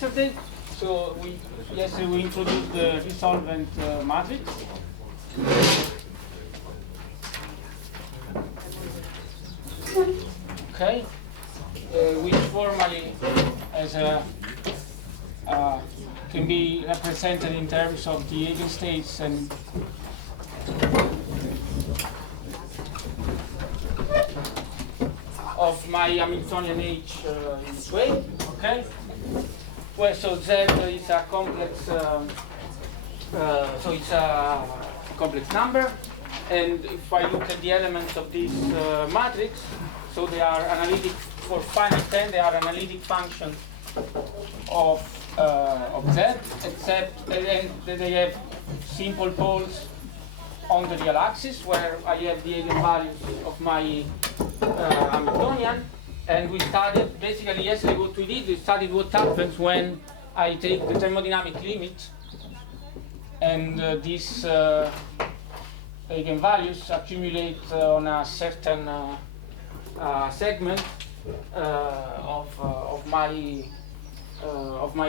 yesterday. So yesterday we introduced the resolvent matrix. Okay, which formally as a can be represented in terms of the eigenstates and of my Hamiltonian H in this way. Okay. Well, so Z is a complex. So it's a complex number, and if I look at the elements of this matrix, so they are analytic for finite 10. They are analytic functions of Z, except and they have simple poles on the real axis, where I have the eigenvalues of my Hamiltonian. And we studied, basically yesterday what we did, we studied what happens when I take the thermodynamic limit and these eigenvalues accumulate on a certain segment of my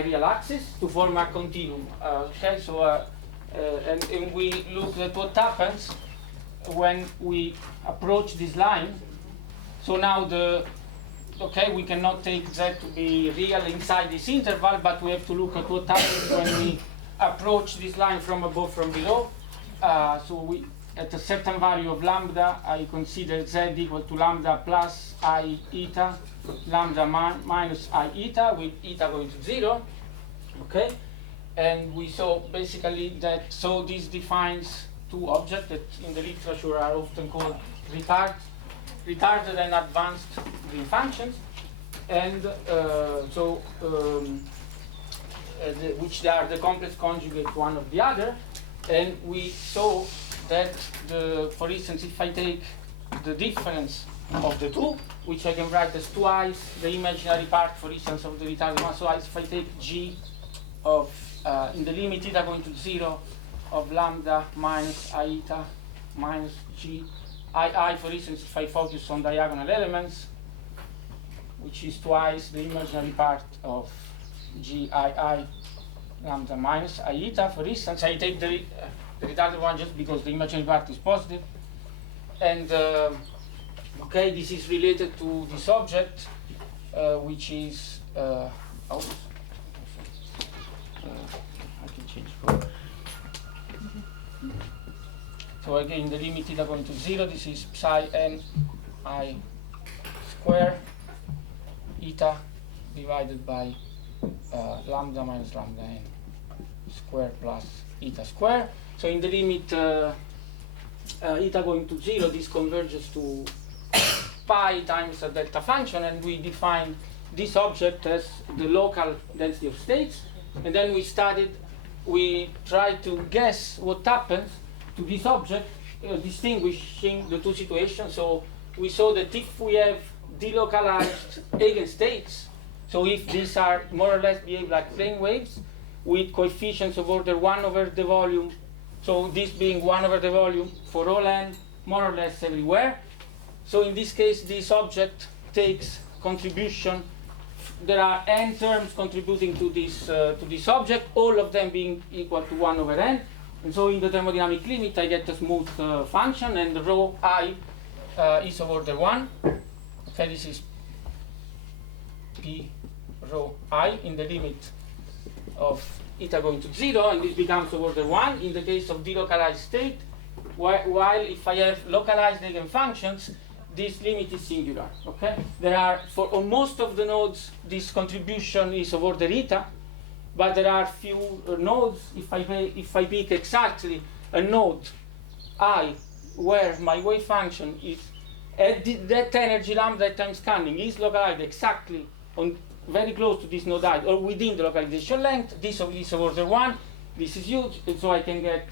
real axis to form a continuum. Okay, so and we looked at what happens when we approach this line. So now we cannot take Z to be real inside this interval, but we have to look at what happens when we approach this line from above, from below. So at a certain value of lambda, I consider Z equal to lambda plus I eta, lambda minus I eta, with eta going to 0. Okay, and we saw basically that. So this defines two objects that in the literature are often called retarded and advanced green functions, and which are the complex conjugate one of the other. And we saw that, for instance, if I take the difference of the two, which I can write as twice the imaginary part, for instance, of the retarded one. So if I take G of, in the limit eta going to 0, of lambda minus I eta minus G, I, for instance, if I focus on diagonal elements, which is twice the imaginary part of Gii lambda minus I eta, for instance, I take the retarded one just because the imaginary part is positive. And okay, this is related to this object, which is I can change color. So again, the limit theta going to 0, this is psi n I square eta divided by lambda minus lambda n square plus eta square. So in the limit eta going to 0, this converges to pi times a delta function, and we define this object as the local density of states. And then we tried to guess what happens to this object, distinguishing the two situations. So we saw that if we have delocalized eigenstates, so if these are more or less behave like plane waves with coefficients of order 1 over the volume, so this being 1 over the volume for all n more or less everywhere. So in this case, this object takes contribution. There are n terms contributing to this object, all of them being equal to 1 over n. And so in the thermodynamic limit, I get a smooth function, and the rho I is of order 1. Okay, this is P rho I in the limit of eta going to 0, and this becomes of order 1 in the case of delocalized state, while if I have localized eigenfunctions, this limit is singular. Okay, there are, on most of the nodes, this contribution is of order eta, but there are few nodes. If I pick exactly a node I where my wave function is at that energy lambda times scanning is localized exactly on very close to this node I, or within the localization length, this is of order 1, this is huge, and so I can get,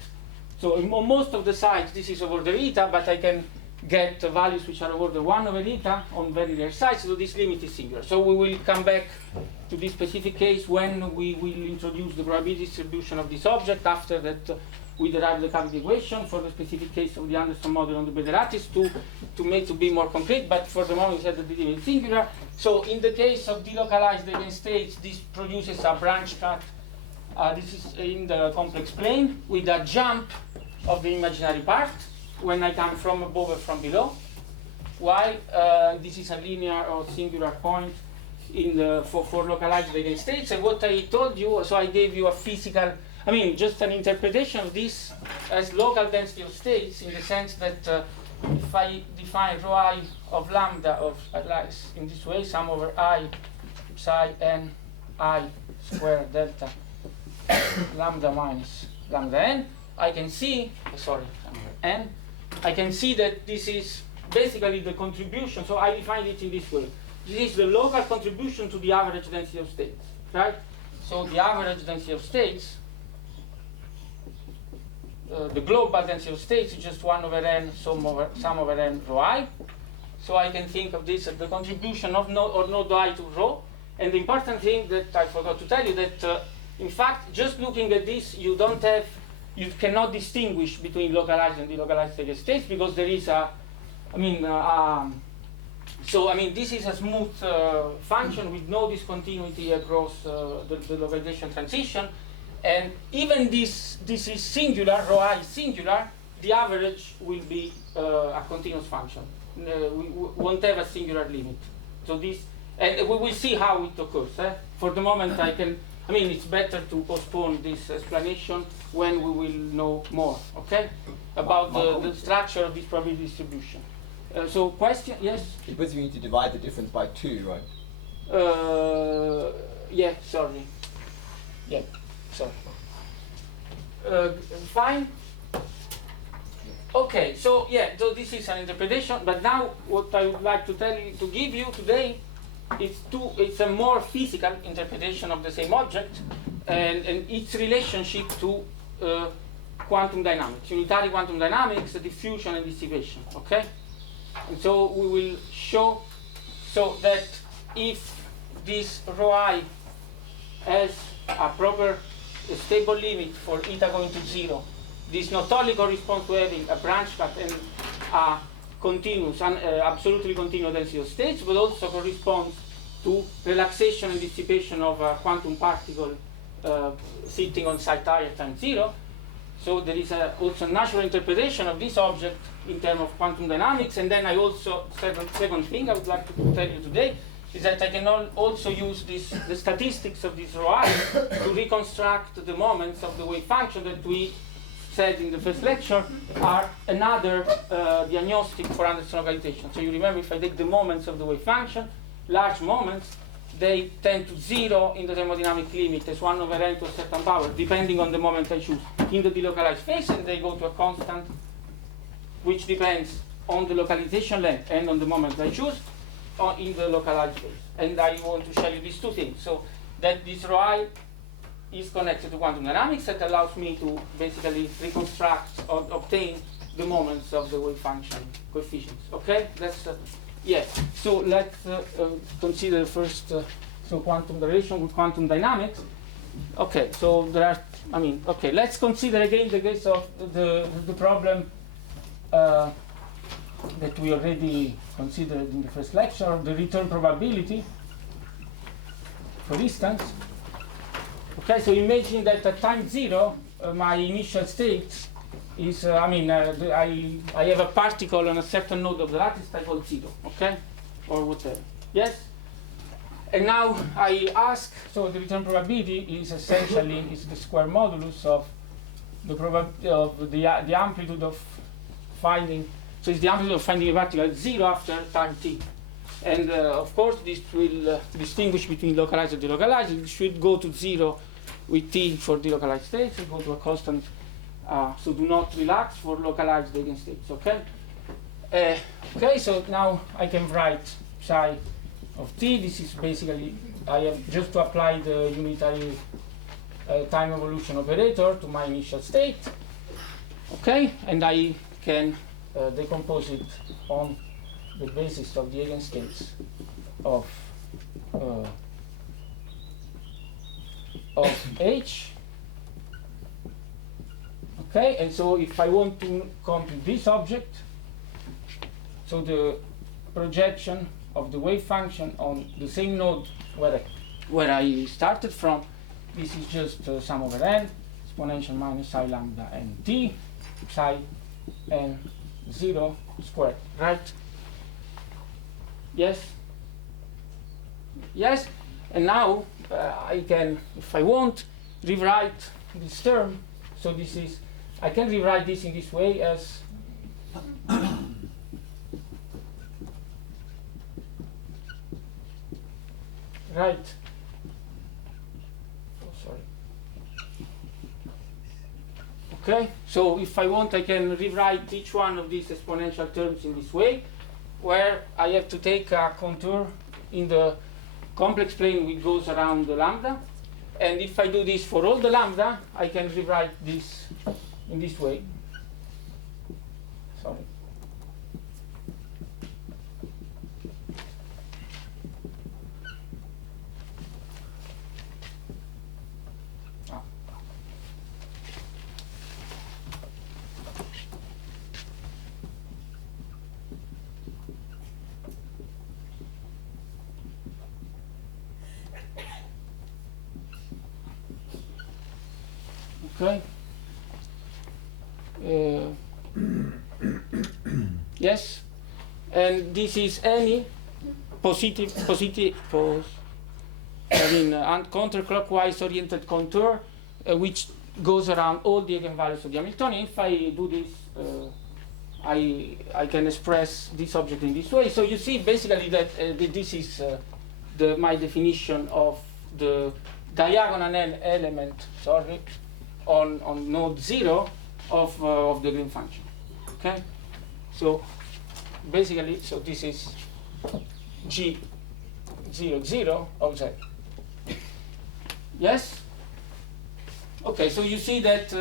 so on most of the sides this is of order eta, but I can get values which are of order 1 over eta on very rare sites, so this limit is singular. So we will come back to this specific case when we will introduce the probability distribution of this object. After that, we derive the cavity equation for the specific case of the Anderson model on the Matrices to be more concrete, but for the moment we said that the limit is singular. So in the case of delocalized eigenstates, this produces a branch cut. This is in the complex plane with a jump of the imaginary part when I come from above or from below, while this is a linear or singular point in the for localized eigenstates. And what I told you, so I gave you a physical, just an interpretation of this as local density of states, in the sense that if I define rho I of lambda of at least in this way, sum over I psi n I square delta lambda minus lambda n, I can see, n, I can see that this is basically the contribution. So I define it in this way. This is the local contribution to the average density of states, right? So the average density of states, the global density of states is just 1 over n sum over n rho I. So I can think of this as the contribution of node I to rho. And the important thing that I forgot to tell you that in fact, just looking at this, you cannot distinguish between localized and delocalized eigenstates, because there is this is a smooth function with no discontinuity across the localization transition. And even this is singular, rho I is singular, the average will be a continuous function. We won't have a singular limit. So this, and we will see how it occurs. For the moment, it's better to postpone this explanation when we will know more, okay, about the structure of this probability distribution. So question, yes? Because you need to divide the difference by 2, right? Yeah, sorry. Yeah, sorry. Fine. Okay, so so this is an interpretation, but now what I would like to give you today it's a more physical interpretation of the same object and its relationship to quantum dynamics, unitary quantum dynamics, diffusion and dissipation, okay? And so we will show that if this rho I has a proper stable limit for eta going to 0, this not only corresponds to having a branch cut and a continuous, absolutely continuous density of states, but also corresponds to relaxation and dissipation of a quantum particle sitting on site I at time 0. So there is also a natural interpretation of this object in terms of quantum dynamics. And then I also, second thing I would like to tell you today is that I can also use the statistics of this rho I to reconstruct the moments of the wave function that we said in the first lecture are another diagnostic for Anderson localization. So you remember, if I take the moments of the wave function, large moments, they tend to 0 in the thermodynamic limit as 1 over n to a certain power, depending on the moment I choose in the delocalized phase, and they go to a constant which depends on the localization length and on the moment I choose in the localized phase. And I want to show you these two things. So that this rho I is connected to quantum dynamics that allows me to basically reconstruct or obtain the moments of the wave function coefficients. Okay? That's yes. So let's consider first quantum relation with quantum dynamics. Okay. So there are. Okay. Let's consider again the case of the problem that we already considered in the first lecture, the return probability. For instance. Okay, so imagine that at time 0, my initial state is, I have a particle on a certain node of the lattice I call 0, okay, or whatever. Yes? And now I ask, so the return probability is essentially the square modulus of the amplitude of finding, so it's the amplitude of finding a particle at 0 after time t. And of course, this will distinguish between localized and delocalized. It should go to 0 with t for delocalized states, and go to a constant. So do not relax for localized eigenstates. Okay. Okay. So now I can write psi of t. This is basically I have just to apply the unitary time evolution operator to my initial state. Okay, and I can decompose it on the basis of the eigenstates of H. Okay, and so if I want to compute this object, so the projection of the wave function on the same node where I started from, this is just sum over n, exponential minus psi lambda n t, psi n 0 squared, right? Yes? Yes? And now I can, if I want, rewrite this term. So this is, I can rewrite this in this way as right. Oh, sorry. Okay, so if I want, I can rewrite each one of these exponential terms in this way, where I have to take a contour in the complex plane which goes around the lambda. And if I do this for all the lambda, I can rewrite this in this way. Sorry. Okay. Yes, and this is any counterclockwise oriented contour which goes around all the eigenvalues of the Hamiltonian. If I do this, I can express this object in this way. So you see basically that this is my definition of the diagonal element, sorry, on node 0 of the Green function. Okay, so basically, so this is G00 of Z. Yes. Okay, so you see that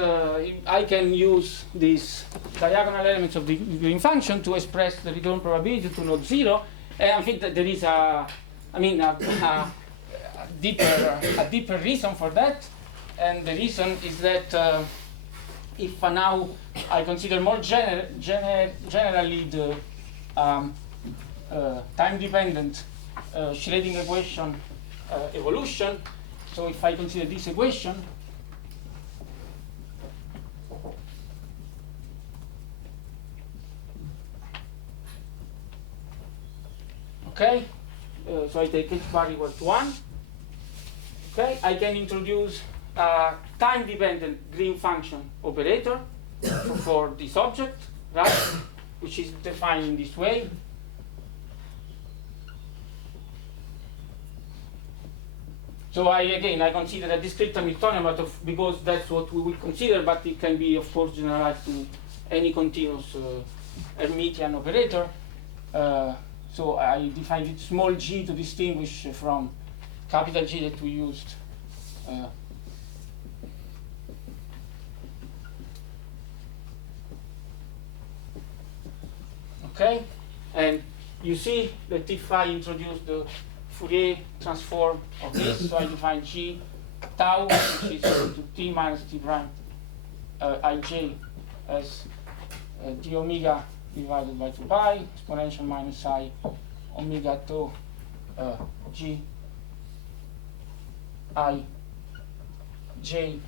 I can use these diagonal elements of the Green function to express the return probability to node 0, and I think that there is a deeper reason for that. And the reason is that if now I consider more generally the time-dependent Schrödinger equation evolution, so if I consider this equation, okay, so I take h bar equal to 1, okay, I can introduce a time-dependent Green function operator for this object, right, which is defined in this way. So I consider a discrete Hamiltonian, but because that's what we will consider, but it can be, of course, generalized to any continuous Hermitian operator. So I defined it small g to distinguish from capital G that we used. Okay, and you see that if I introduce the Fourier transform of this, so I define G tau, which is equal to T minus T prime Ij as d omega divided by 2 pi, exponential minus I omega tau G I J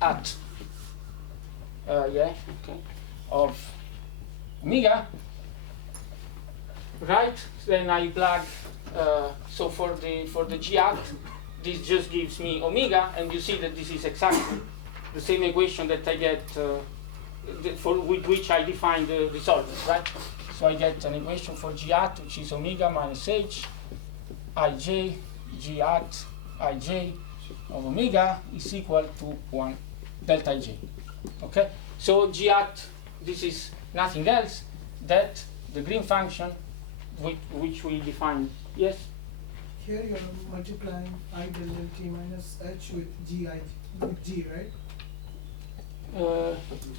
at of omega, right? Then I plug so for the G at, this just gives me omega, and you see that this is exactly the same equation that I get with which I define the solvent, right? So I get an equation for G at, which is omega minus h Ij G at Ij of omega is equal to 1 delta Ij. Okay, so G at, this is nothing else that the Green function which we define. Yes? Here you are multiplying I delta t minus h with g, right?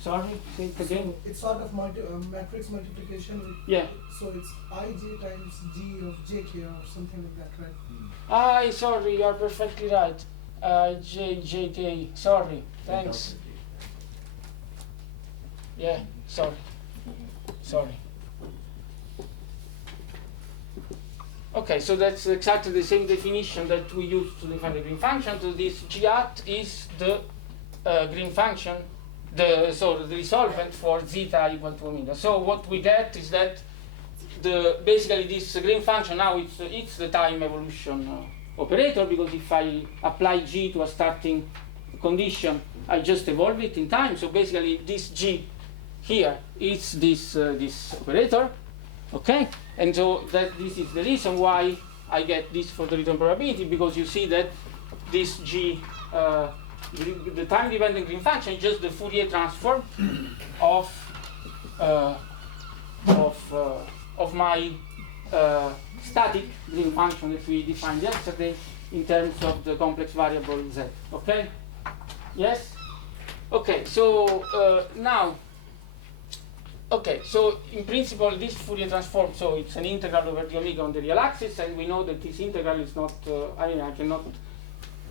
Sorry, say it again. It's sort of matrix multiplication. Yeah. So it's ij times g of jk or something like that, right? Sorry, you are perfectly right. JK, sorry, thanks. Yeah, sorry. Okay, so that's exactly the same definition that we use to define the green function. So this g hat is the green function, the resolvent for zeta equal to omega. So what we get is that basically this green function now it's the time evolution operator, because if I apply g to a starting condition, I just evolve it in time. So basically this g here is this operator, okay? And so this is the reason why I get this for the return probability, because you see that this g, the time-dependent green function, is just the Fourier transform of my static green function that we defined yesterday in terms of the complex variable z. Okay? Yes? Okay, so now, okay, so in principle this Fourier transform, so it's an integral over the omega on the real axis, and we know that this integral is not, I cannot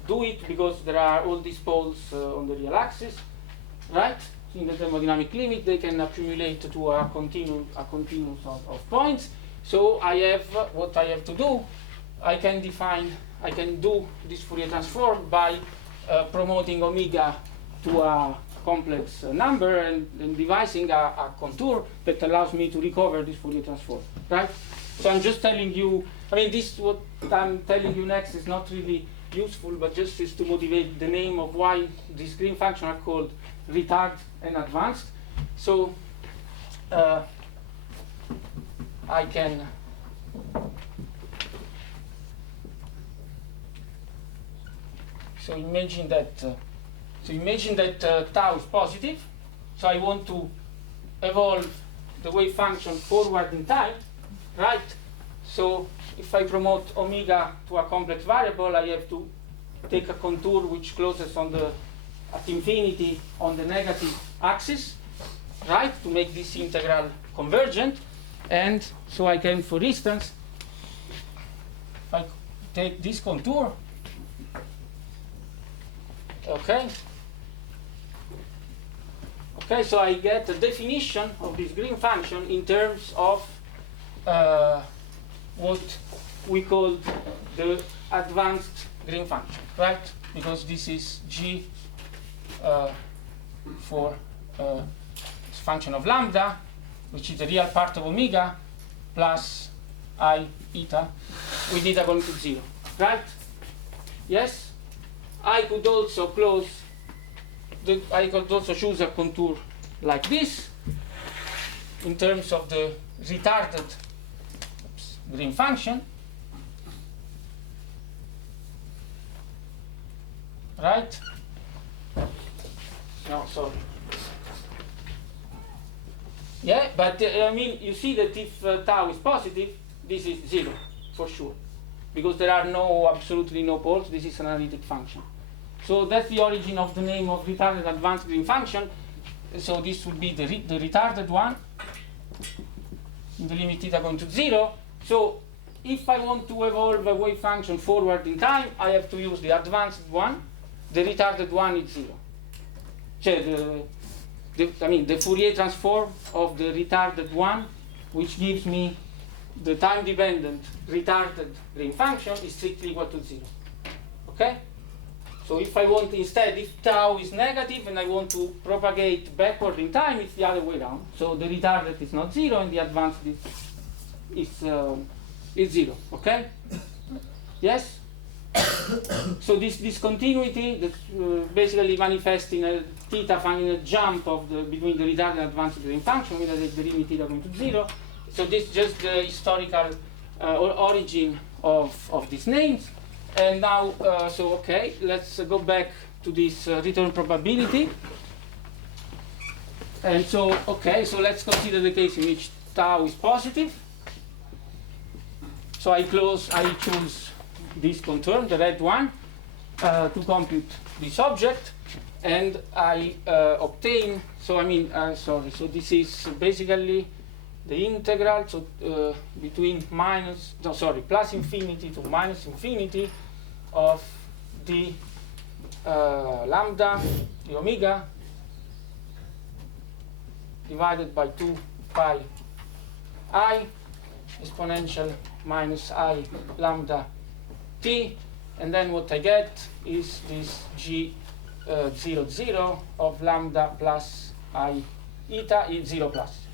do it because there are all these poles on the real axis, right? In the thermodynamic limit, they can accumulate to a continuum of points. So I have what I have to do. I can do this Fourier transform by promoting omega to a complex number and devising a contour that allows me to recover this Fourier transform, right? So I'm just telling you, what I'm telling you next is not really useful, but just is to motivate the name of why these green functions are called retard and advanced. So I can imagine that tau is positive. So I want to evolve the wave function forward in time, right? So if I promote omega to a complex variable, I have to take a contour which closes at infinity on the negative axis, right, to make this integral convergent. And so I can, for instance, if I take this contour, okay, so I get a definition of this green function in terms of what we call the advanced green function, right? Because this is g for function of lambda, which is the real part of omega, plus I eta, with eta going to 0, right? Yes? I could also choose a contour like this in terms of the retarded green function, right? No, sorry. Yeah, but you see that if tau is positive, this is 0 for sure, because there are absolutely no poles. This is an analytic function. So that's the origin of the name of retarded advanced green function. So this would be the retarded one in the limit theta going to 0. So if I want to evolve a wave function forward in time, I have to use the advanced one. The retarded one is 0. So the Fourier transform of the retarded one, which gives me the time-dependent retarded green function, is strictly equal to 0. Okay? So if I want instead, if tau is negative and I want to propagate backward in time, it's the other way around. So the retarded is not 0 and the advanced is 0. Okay? Yes? So this discontinuity that basically manifests in a theta in a jump between the retarded and advanced green function with the limit theta going to 0. So this is just the historical origin of these names. And now, let's go back to this return probability. And so let's consider the case in which tau is positive. So I choose this contour, the red one, to compute this object. and I obtain, so I mean, sorry, so this is basically the integral, so between plus infinity to minus infinity of the lambda, the omega, divided by 2 pi I exponential minus I lambda t, and then what I get is this g 0, 0 of lambda plus I eta is 0 plus.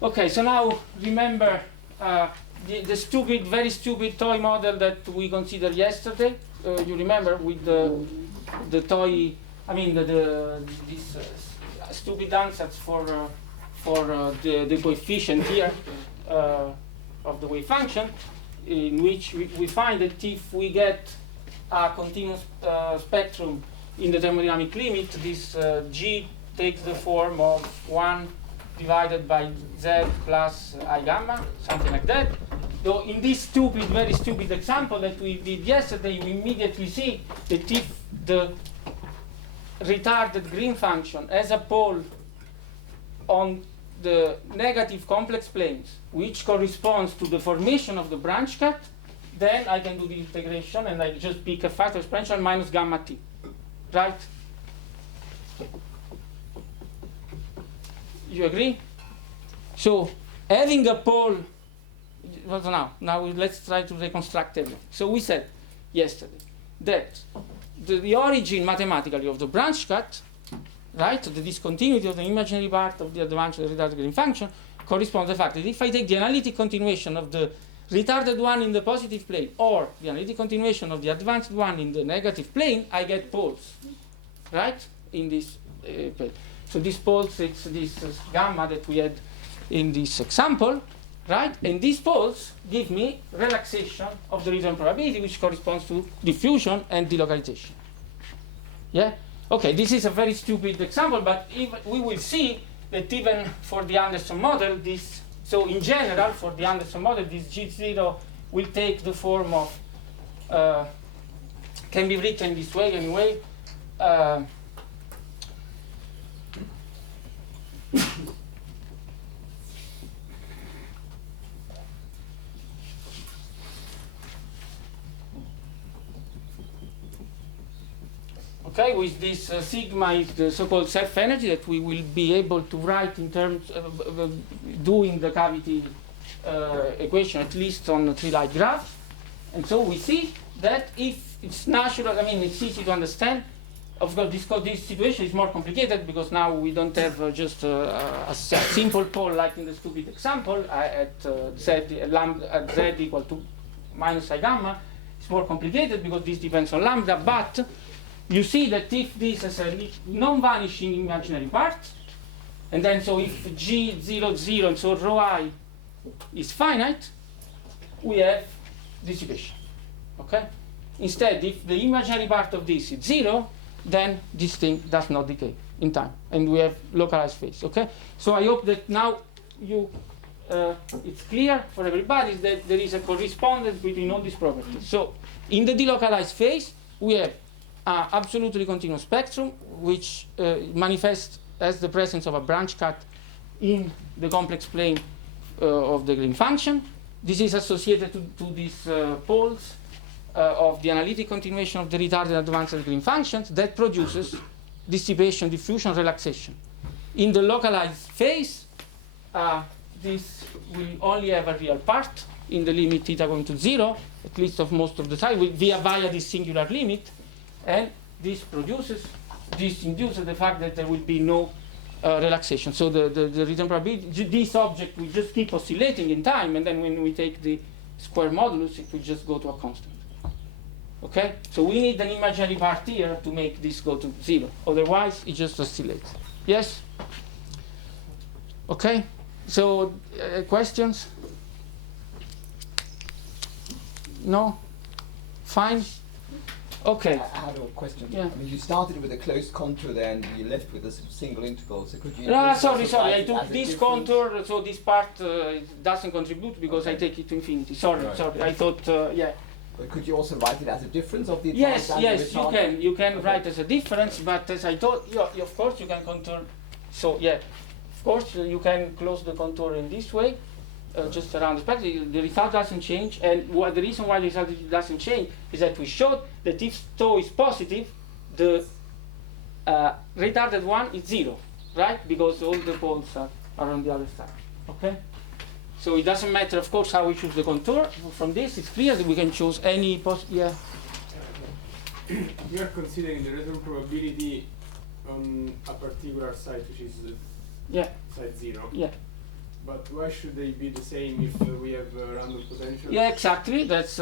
Okay, so now remember the stupid, very stupid toy model that we considered yesterday. You remember with the toy, I mean these stupid answers for the coefficient here of the wave function, in which we find that if we get a continuous spectrum in the thermodynamic limit, this G takes the form of 1 divided by Z plus I gamma, something like that. Though in this stupid, very stupid example that we did yesterday, we immediately see that if the retarded Green function has a pole on the negative complex planes, which corresponds to the formation of the branch cut, then I can do the integration and I just pick a factor exponential minus gamma t, right? You agree? So having a pole, now let's try to reconstruct everything. So we said yesterday that the origin mathematically of the branch cut, right, the discontinuity of the imaginary part of the advanced retarded Green function, corresponds to the fact that if I take the analytic continuation of the retarded one in the positive plane or the analytic continuation of the advanced one in the negative plane, I get poles, right, in this plane. So these poles, it's this gamma that we had in this example, right? And these poles give me relaxation of the return probability, which corresponds to diffusion and delocalization. Yeah? Okay, this is a very stupid example, but we will see that even for the Anderson model, so in general, for the Anderson model, this G0 will take the form of, can be written this way anyway, okay, with this sigma is the so-called self-energy that we will be able to write in terms of doing the cavity equation, at least on the 3-light graph. And so we see that if it's natural, I mean, it's easy to understand. Of course, this situation is more complicated because now we don't have just a simple pole like in the stupid example at Z equal to minus I gamma. It's more complicated because this depends on lambda, but you see that if this is a non-vanishing imaginary part, and then so if G0, 0, and so rho I is finite, we have dissipation. Okay? Instead, if the imaginary part of this is 0, then this thing does not decay in time, and we have localized phase. Okay? So I hope that now it's clear for everybody that there is a correspondence between all these properties. So in the delocalized phase, we have absolutely continuous spectrum, which manifests as the presence of a branch cut in the complex plane of the Green function. This is associated to these poles of the analytic continuation of the retarded advanced Green functions that produces dissipation, diffusion, relaxation. In the localized phase, this will only have a real part in the limit theta going to 0, at least of most of the time, via this singular limit. And this induces the fact that there will be no relaxation. So the return probability, this object will just keep oscillating in time, and then when we take the square modulus, it will just go to a constant. Okay? So we need an imaginary part here to make this go to 0. Otherwise, it just oscillates. Yes? Okay? So, questions? No? Fine? Okay. I had a question. Yeah. I mean, you started with a closed contour there, and you left with a sort of single integral. So could you? Sorry. I took this contour, so this part doesn't contribute because I take it to infinity. Sorry. I thought, yeah. But could you also write it as a difference of the Yes, advanced and the yes, you retarded? can. You can Okay. write as a difference, but as I told you, of course you can contour. So yeah, of course you can close the contour in this way, just around the spectrum. The result doesn't change, and the reason why the result doesn't change is that we showed that if tau is positive, the retarded one is 0, right? Because all the poles are on the other side. Okay. So it doesn't matter, of course, how we choose the contour. From this, it's clear that we can choose any yeah. We are considering the return probability on a particular site, which is Yeah. site 0. Yeah. But why should they be the same if we have random potential? Yeah, exactly. That's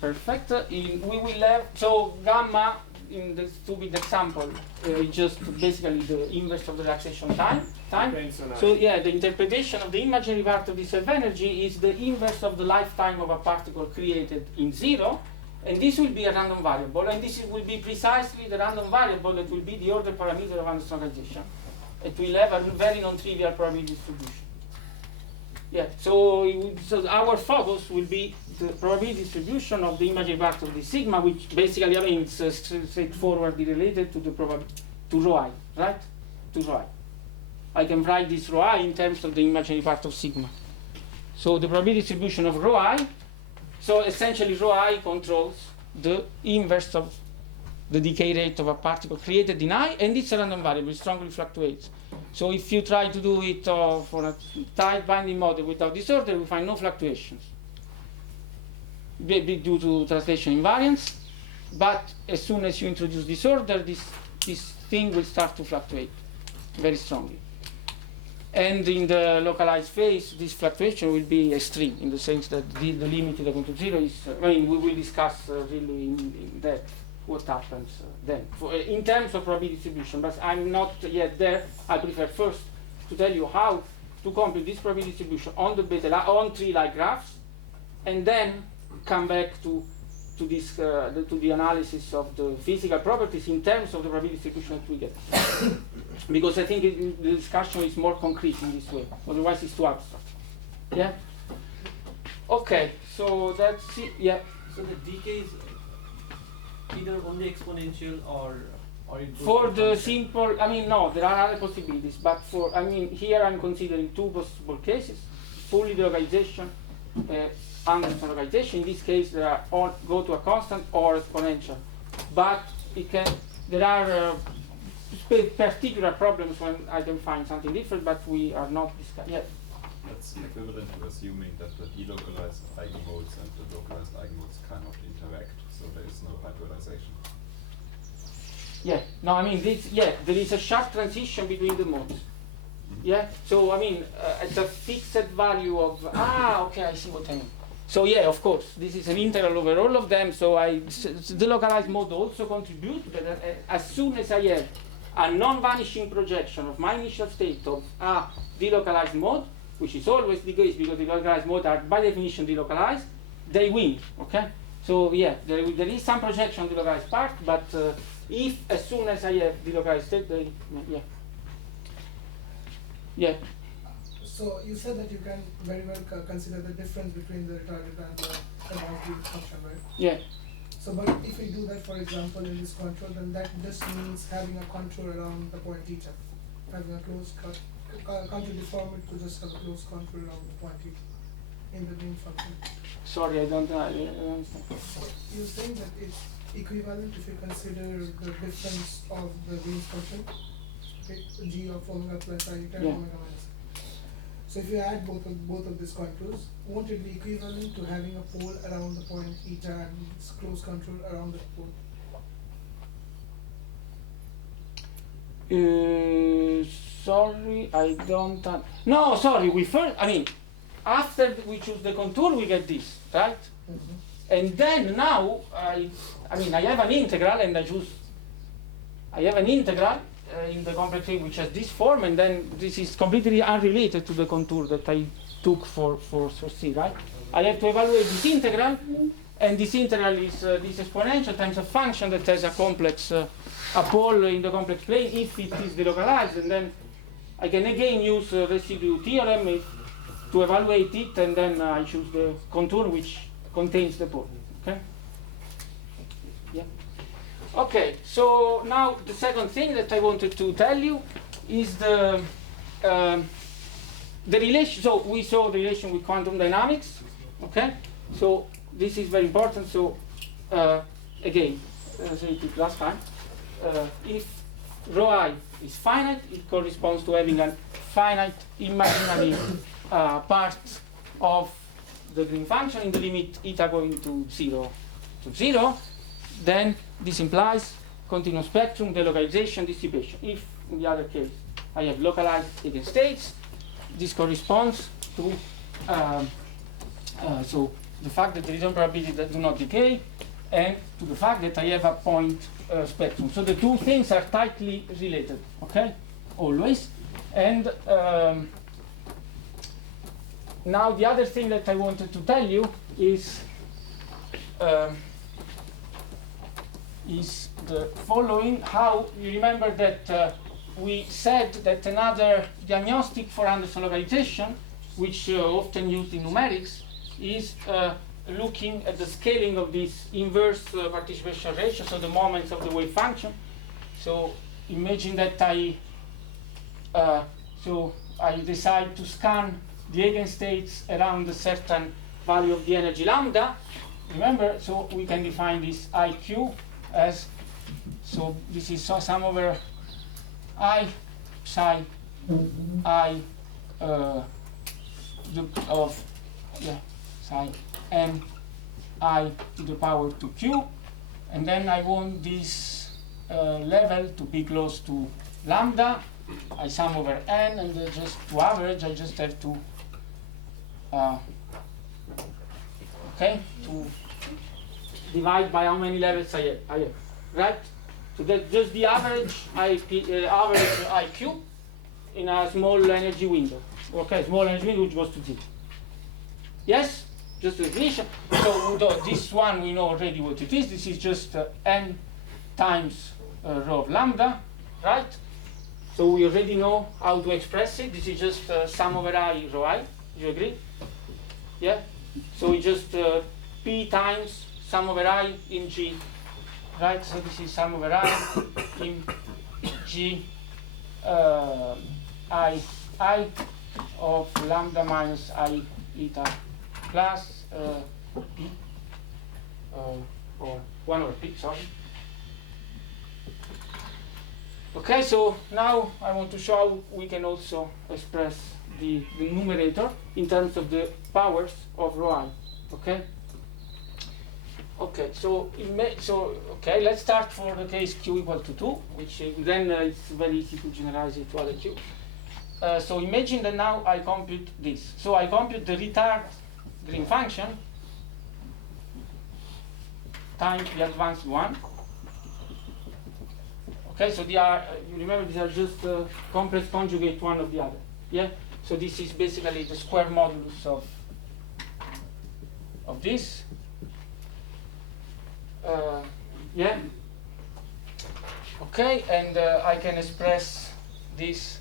perfect. We will have so gamma in the stupid example is just basically the inverse of the relaxation time. Depends on So yeah, the interpretation of the imaginary part of the self-energy is the inverse of the lifetime of a particle created in 0, and this will be a random variable, and this will be precisely the random variable that will be the order parameter of Anderson localization. It will have a very non-trivial probability distribution. Yeah, so our focus will be the probability distribution of the imaginary part of the sigma, which basically means straightforwardly related to the to rho I, right? To rho I. I can write this rho I in terms of the imaginary part of sigma. So the probability distribution of rho I, so essentially rho I controls the inverse of the decay rate of a particle created in I, and it's a random variable, it strongly fluctuates. So if you try to do it for a tight binding model without disorder, we find no fluctuations due to translation invariance. But as soon as you introduce disorder, this thing will start to fluctuate very strongly. And in the localized phase, this fluctuation will be extreme in the sense that the limit to the contour 0 is, I mean, we will discuss really in depth what happens then in terms of probability distribution, but I'm not yet there. I prefer first to tell you how to compute this probability distribution on the on tree-like graphs, and then come back to this to the analysis of the physical properties in terms of the probability distribution that we get. Because I think the discussion is more concrete in this way. Otherwise, it's too abstract. Yeah. Okay. So that's it. Yeah. So the decay is either only exponential or it goes For to the constant. simple, I mean, no, there are other possibilities, but for, I mean, here I'm considering two possible cases: fully delocalization, Anderson localization. In this case, there are all go to a constant or exponential, but it can. There are particular problems when I can find something different, but we are not discussing. Yeah. That's equivalent to assuming that the delocalized eigenmodes and the localized eigenmodes cannot interact, so there is no hyperbolization. Yeah. No, I mean, this, yeah, there is a sharp transition between the modes. Yeah. So I mean, it's a fixed value of. Okay, I see what I mean. So yeah, of course, this is an integral over all of them. So the localized mode also contribute, but as soon as I have a non-vanishing projection of my initial state of a delocalized mode, which is always the case because the localized modes are by definition delocalized, they win. Okay. So yeah, there is some projection on the localized part, but if as soon as I have delocalized state, they yeah. Yeah. So you said that you can very well consider the difference between the retarded and the advanced function, right? Yeah. So, but if we do that, for example, in this contour, then that just means having a contour around the point theta, having a closed can't you deform it to just have a closed contour around the point theta in the main function? Sorry, I don't understand. So you're saying that it's equivalent if you consider the difference of the Green's function, okay, g of omega plus I eta Yeah. omega minus. So if you add both of these contours, won't it be equivalent to having a pole around the point eta and its closed contour around the pole? Sorry, I don't. No, sorry. We first. I mean, after we choose the contour, we get this, right? Mm-hmm. And then now, I mean, I have an integral, and I choose. I have an integral in the complex thing which has this form, and then this is completely unrelated to the contour that I took for C, right? I have to evaluate this integral, and this integral is this exponential times a function that has a complex, a pole in the complex plane if it is delocalized, and then I can again use residue theorem to evaluate it, and then I choose the contour which contains the pole. Okay. Yeah. Okay, so now the second thing that I wanted to tell you is the relation. So we saw the relation with quantum dynamics. Okay, so this is very important. So again, as I did last time, if rho I is finite, it corresponds to having a finite imaginary part of the Green function in the limit eta going to 0 to 0, then this implies continuous spectrum, delocalization, dissipation. If in the other case I have localized eigenstates, this corresponds to so the fact that there is no probability that do not decay, and to the fact that I have a point spectrum. So the two things are tightly related, okay, always. And now the other thing that I wanted to tell you is the following. How you remember that we said that another diagnostic for Anderson localization, which often used in numerics, is looking at the scaling of this inverse participation ratio, so the moments of the wave function. So imagine that I decide to scan the eigenstates around a certain value of the energy lambda. Remember, so we can define this IQ as, so this is sum over I psi I psi n I to the power 2q, and then I want this level to be close to lambda. I sum over n, and just to average, I just have to to divide by how many levels I have, right? So that's just the average average IQ in a small energy window. Okay, small energy window which goes to 0. Yes, just the definition. So this one we know already what it is. This is just n times rho of lambda, right? So we already know how to express it. This is just sum over I rho I. Do you agree? Yeah. So we just p times sum over I in G, right? So this is sum over I in G I of lambda minus I eta plus p or 1 over p, sorry. Okay, so now I want to show how we can also express the numerator in terms of the powers of rho I. Okay. Okay, so okay, let's start for the case q equal to 2, which then it's very easy to generalize it to other q. So imagine that now I compute this. So I compute the retard Green function times the advanced one. Okay, so they are, you remember these are just complex conjugate one of the other. Yeah. So this is basically the square modulus of this. Yeah. Okay, and I can express this.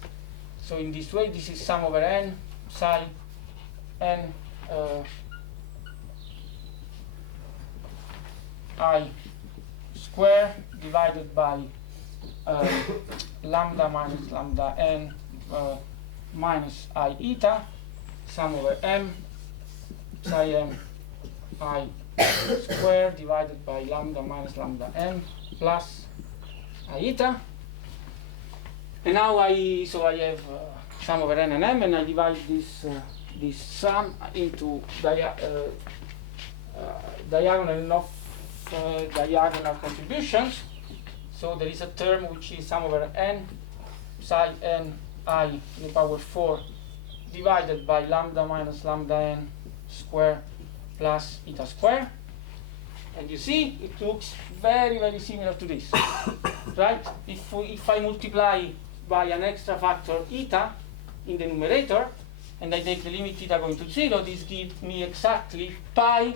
So in this way, this is sum over n psi n I square divided by lambda minus lambda n minus I eta sum over m psi m I square divided by lambda minus lambda n plus I eta. And now I have sum over n and m, and I divide this sum into diagonal and off diagonal contributions. So there is a term which is sum over n psi n I to the power 4 divided by lambda minus lambda n square plus eta square. And you see, it looks very, very similar to this, right? If I multiply by an extra factor eta in the numerator, and I take the limit theta going to 0, this gives me exactly pi,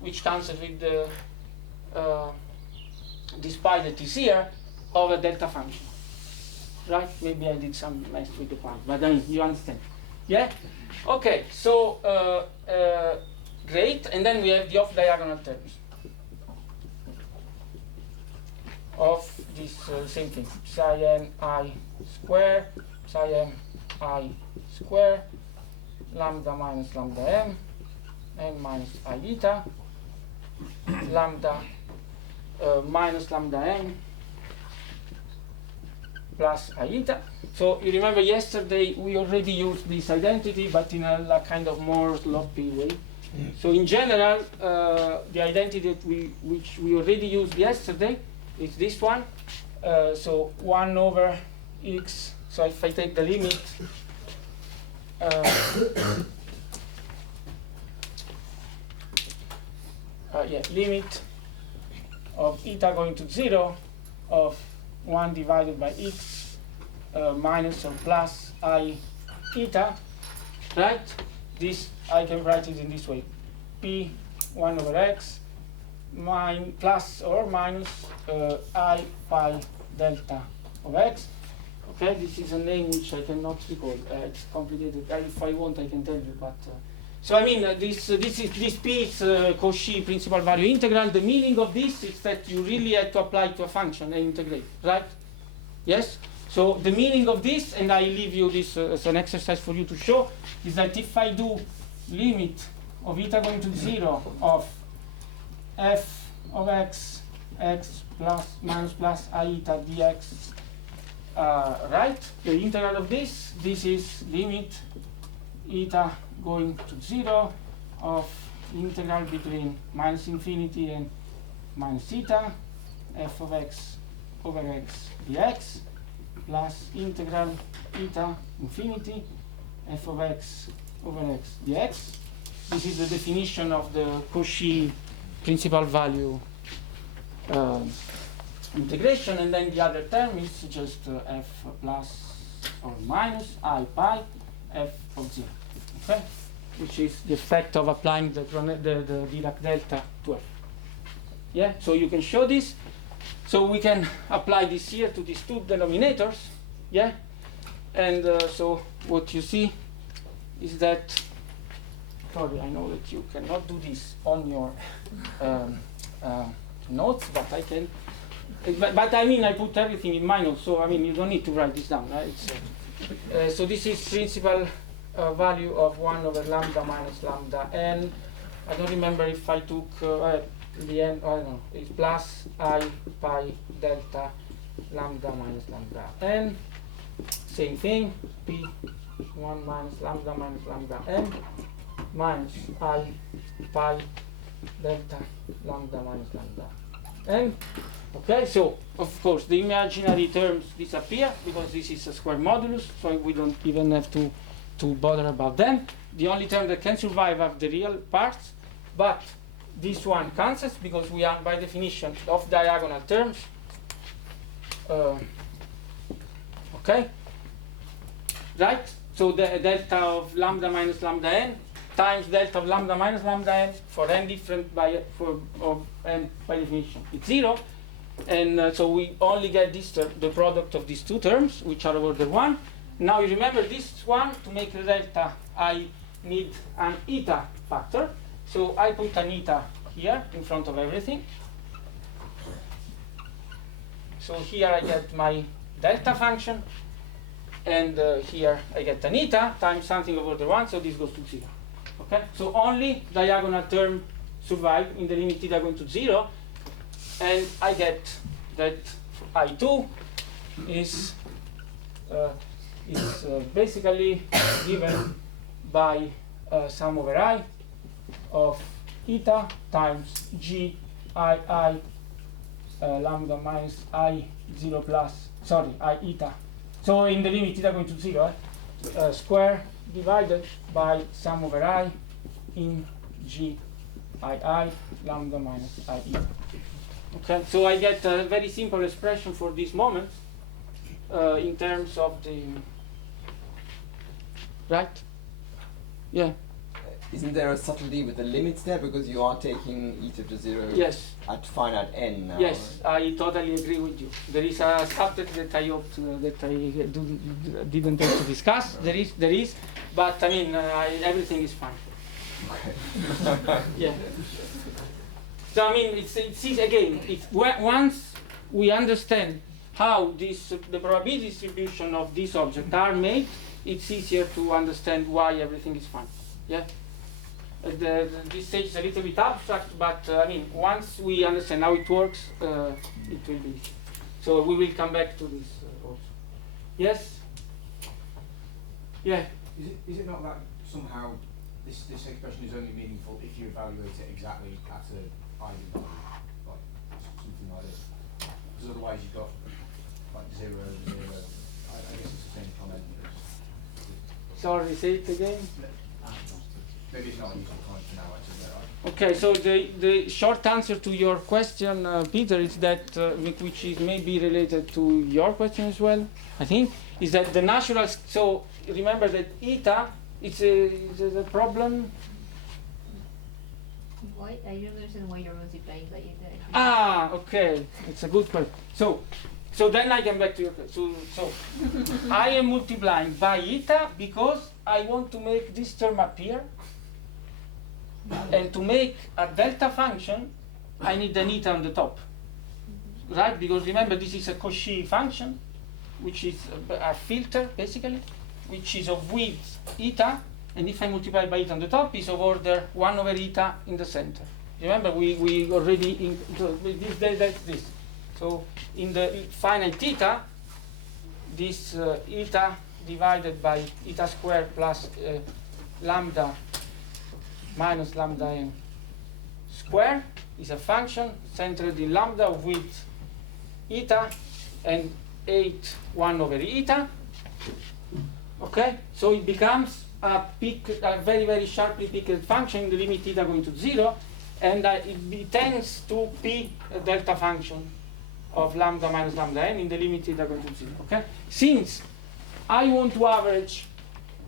which cancels with the this pi that is here, of a delta function. Right? Maybe I did some mess with the pi, but then you understand. Yeah? Okay, so great, and then we have the off-diagonal terms. of this same thing, psi n I square, psi m I square, lambda minus lambda m, n minus I eta, lambda minus lambda n plus I eta. So you remember yesterday we already used this identity, but in a kind of more sloppy way. So in general, the identity that which we already used yesterday is this one. So 1 over x. So if I take the limit, limit of eta going to 0 of 1 divided by x minus or plus I eta, right? This I can write it in this way: p 1 over x plus or minus I pi delta of x. Okay, this is a name which I cannot recall. It's complicated. If I want, I can tell you. But so I mean, this p is Cauchy principal value integral. The meaning of this is that you really have to apply to a function and integrate, right? Yes. So the meaning of this, and I leave you this as an exercise for you to show, is that if I do limit of eta going to 0 of f of x plus minus plus I eta dx, right? The integral of this is limit eta going to 0 of integral between minus infinity and minus eta f of x over x dx plus integral eta infinity f of x over x dx. This is the definition of the Cauchy principal value integration, and then the other term is just f plus or minus I pi f of 0, okay? Which is the effect of applying the Dirac delta to f. Yeah, so you can show this. So we can apply this here to these two denominators, yeah? And so what you see is that, sorry, I know that you cannot do this on your notes, but I can. But I mean, I put everything in my notes, so I mean, you don't need to write this down, right? So this is principal value of 1 over lambda minus lambda n. I don't remember if I took in the end, I don't know, it's plus I pi delta lambda minus lambda n. Same thing, p 1 minus lambda n minus I pi delta lambda minus lambda n. Okay, so of course the imaginary terms disappear because this is a square modulus, so we don't even have to bother about them. The only term that can survive are the real parts, but this one cancels because we are by definition of diagonal terms. Okay, right? So the delta of lambda minus lambda n times delta of lambda minus lambda n for n different by n by definition it's 0, and so we only get this term, the product of these two terms, which are of order 1. Now you remember this one, to make the delta I need an eta factor, so I put an eta here in front of everything. So here I get my delta function, and here I get an eta times something of order 1, so this goes to 0. Okay, so only diagonal term survive in the limit eta going to 0, and I get that I2 is basically given by sum over I of eta times g I lambda minus I 0 plus, sorry, I eta. So in the limit eta going to 0, square divided by sum over I in g I lambda minus I eta. Okay, so I get a very simple expression for this moment in terms of the, right? Yeah. Isn't there a subtlety with the limits there, because you are taking eta to 0 Yes. at finite n now? Yes, I totally agree with you. There is a subtlety that I hoped that I didn't have to discuss. There is, but I mean, everything is fine. Okay. Yeah. So I mean, it's again, once we understand how the probability distribution of this object are made, it's easier to understand why everything is fine. Yeah. This stage is a little bit abstract, but I mean, once we understand how it works, it will be easy. So we will come back to this also. Yes? Yeah. Is it not that somehow this expression is only meaningful if you evaluate it exactly at an eigenvalue, like something like this? Because otherwise you've got like 0, 0. I guess it's the same comment. Sorry, say it again. Maybe it's not a useful comment for now, actually. Right? Okay, so the short answer to your question, Peter, is that, which is maybe related to your question as well, I think, is that the natural, so remember that eta, it's a problem. Why? I don't understand why you're multiplying by eta. Ah, okay, it's a good question. So then I come back to your question. So I am multiplying by eta because I want to make this term appear. And to make a delta function, I need an eta on the top. Right? Because remember, this is a Cauchy function, which is a filter, basically, which is of width eta, and if I multiply by eta on the top, is of order 1 over eta in the center. Remember, we already, that's this. So in the finite eta, this eta divided by eta squared plus lambda minus lambda n square is a function centered in lambda of width eta and 8 1 over eta. Okay, so it becomes a very, very sharply picked function in the limit eta going to 0, and it tends to be a delta function of lambda minus lambda n in the limit eta going to 0. Okay, since I want to average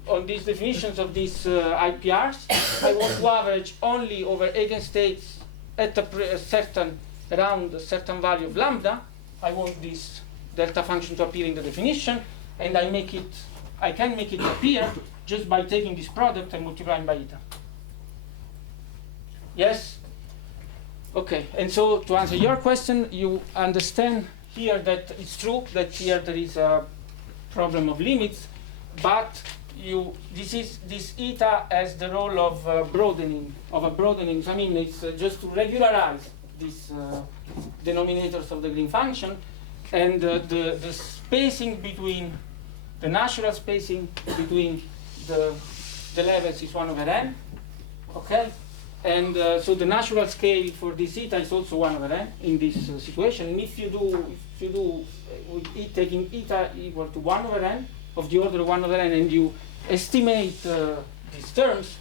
on these definitions of these IPRs, I want to average only over eigenstates at a certain, around a certain value of lambda. I want this delta function to appear in the definition, and I can make it appear just by taking this product and multiplying by eta. Yes? Okay, and so to answer your question, you understand here that it's true that here there is a problem of limits, but this eta has the role of broadening. I mean, it's just to regularize these denominators of the Green function, and the spacing between the natural spacing between the levels is 1 over n. Okay, and so the natural scale for this eta is also 1 over n in this situation. And if you do with taking eta equal to 1 over n of the order 1 over n, and you estimate these terms,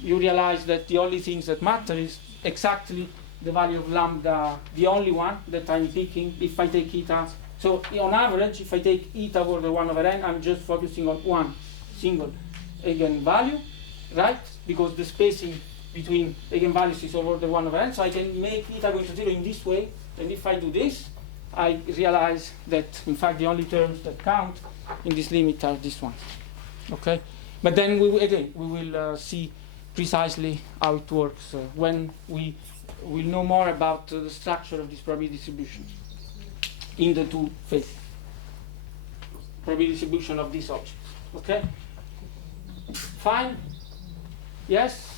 you realize that the only things that matter is exactly the value of lambda, the only one that I'm picking if I take eta. So on average, if I take eta over 1 over n, I'm just focusing on one single eigenvalue, right? Because the spacing between eigenvalues is over the 1 over n, so I can make eta going to 0 in this way. And if I do this, I realize that in fact the only terms that count in this limit are these ones. Okay, but then we will see precisely how it works when we will know more about the structure of this probability distribution in the two phases. Probability distribution of these objects. Okay, fine. Yes.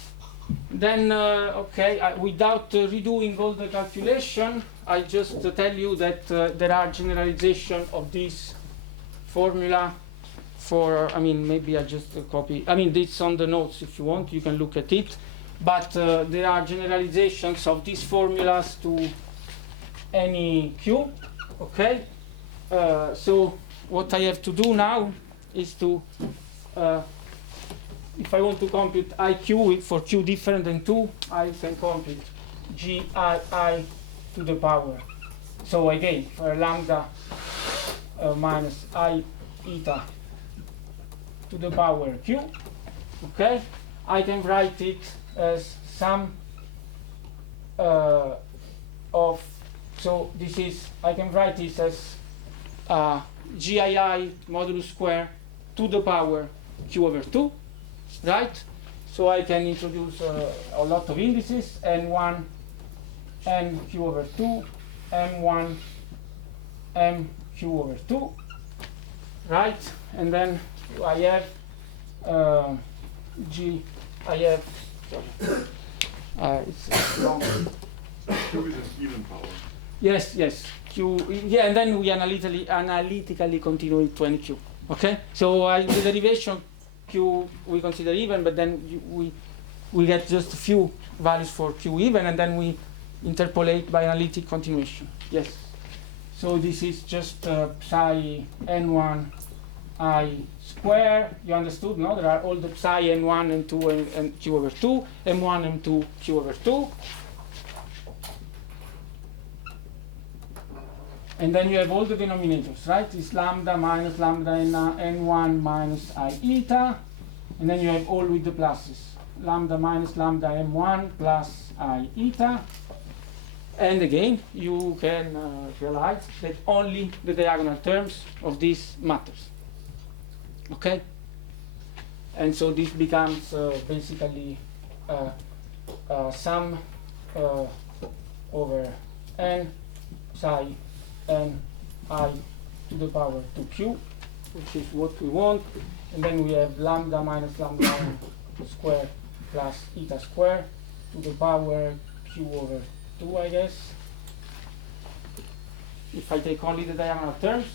Then okay, without redoing all the calculation, I just tell you that there are generalization of this formula. For, I mean, maybe I just copy. I mean, it's on the notes if you want. You can look at it. But there are generalizations of these formulas to any Q. Okay. So what I have to do now is to, if I want to compute IQ for Q different than 2, I can compute GII to the power. So again, for lambda minus I eta to the power Q, okay, I can write it as sum of, so this is, I can write this as GII modulus square to the power Q over 2, right? So I can introduce a lot of indices, n1, n Q over 2, m1, mq over 2, right? And then I have g, I have, sorry, it's long. Q is an even power. Yes, yes, q, yeah, and then we analytically continue it to nq, okay? So the derivation q we consider even, but then we get just a few values for q even, and then we interpolate by analytic continuation. Yes. So this is just psi n1 I square. You understood, no? There are all the psi n1, n2, and q over 2, m1, m2, q over 2. And then you have all the denominators, right? It's lambda minus lambda n1 minus I eta. And then you have all with the pluses. Lambda minus lambda m1 plus I eta. And again, you can realize that only the diagonal terms of this matters. Okay? And so this becomes basically sum over n psi n I to the power 2q, which is what we want. And then we have lambda minus lambda n square plus eta square to the power q over 2, I guess, if I take only the diagonal terms.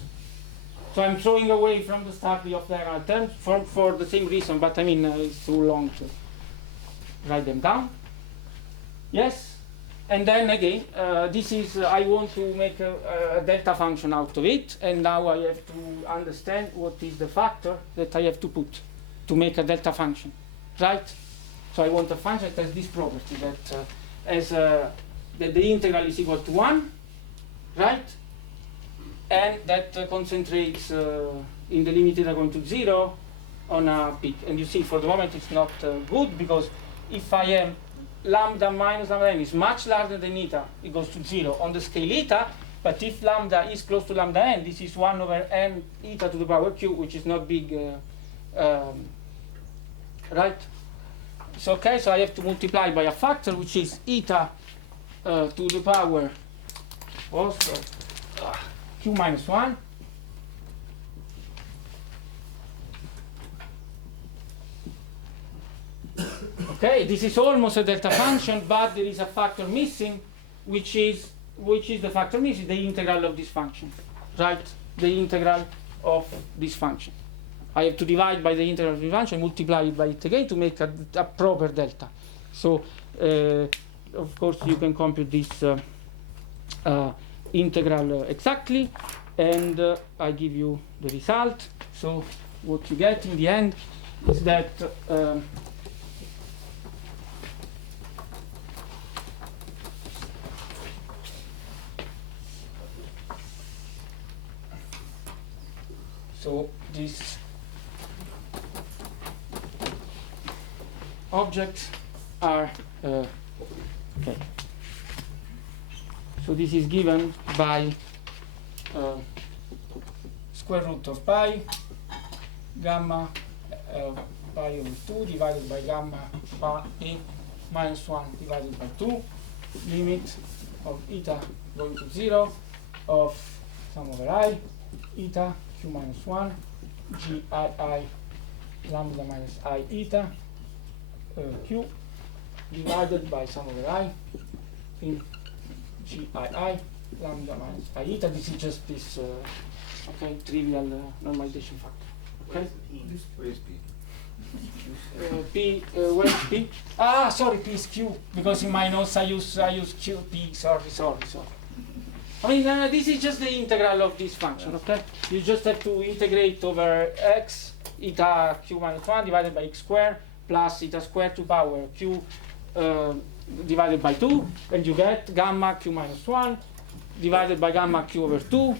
So I'm throwing away from the start the off diagonal terms for the same reason, but I mean it's too long to write them down. Yes? And then again, this is, I want to make a delta function out of it, and now I have to understand what is the factor that I have to put to make a delta function, right? So I want a function that has this property, that that the integral is equal to 1, right? And that concentrates in the limit theta going to 0 on a peak. And you see, for the moment, it's not good, because if I am lambda minus lambda n is much larger than eta, it goes to 0 on the scale eta. But if lambda is close to lambda n, this is 1 over n eta to the power q, which is not big, right? So, okay, so I have to multiply by a factor, which is eta to the power also q minus 1. Okay, this is almost a delta function, but there is a factor missing, which is the factor missing, the integral of this function, right? The integral of this function. I have to divide by the integral of the function, multiply it by it again to make a proper delta. So, of course, you can compute this integral exactly, and I give you the result. So, what you get in the end is that so these objects are okay. So this is given by square root of pi gamma pi over 2 divided by gamma pi a minus 1 divided by 2, limit of eta going to 0 of sum over I eta q minus 1 g I lambda minus I eta q divided by sum over I in g I lambda minus I eta. This is just this okay, trivial normalization factor. Okay? Where is P? P, where is P? Ah, sorry, P is Q, because in my notes I use Q, P, sorry. I mean, this is just the integral of this function, okay? You just have to integrate over x, eta q minus 1 divided by x squared plus eta squared to power q divided by 2, and you get gamma q minus 1 divided by gamma q over 2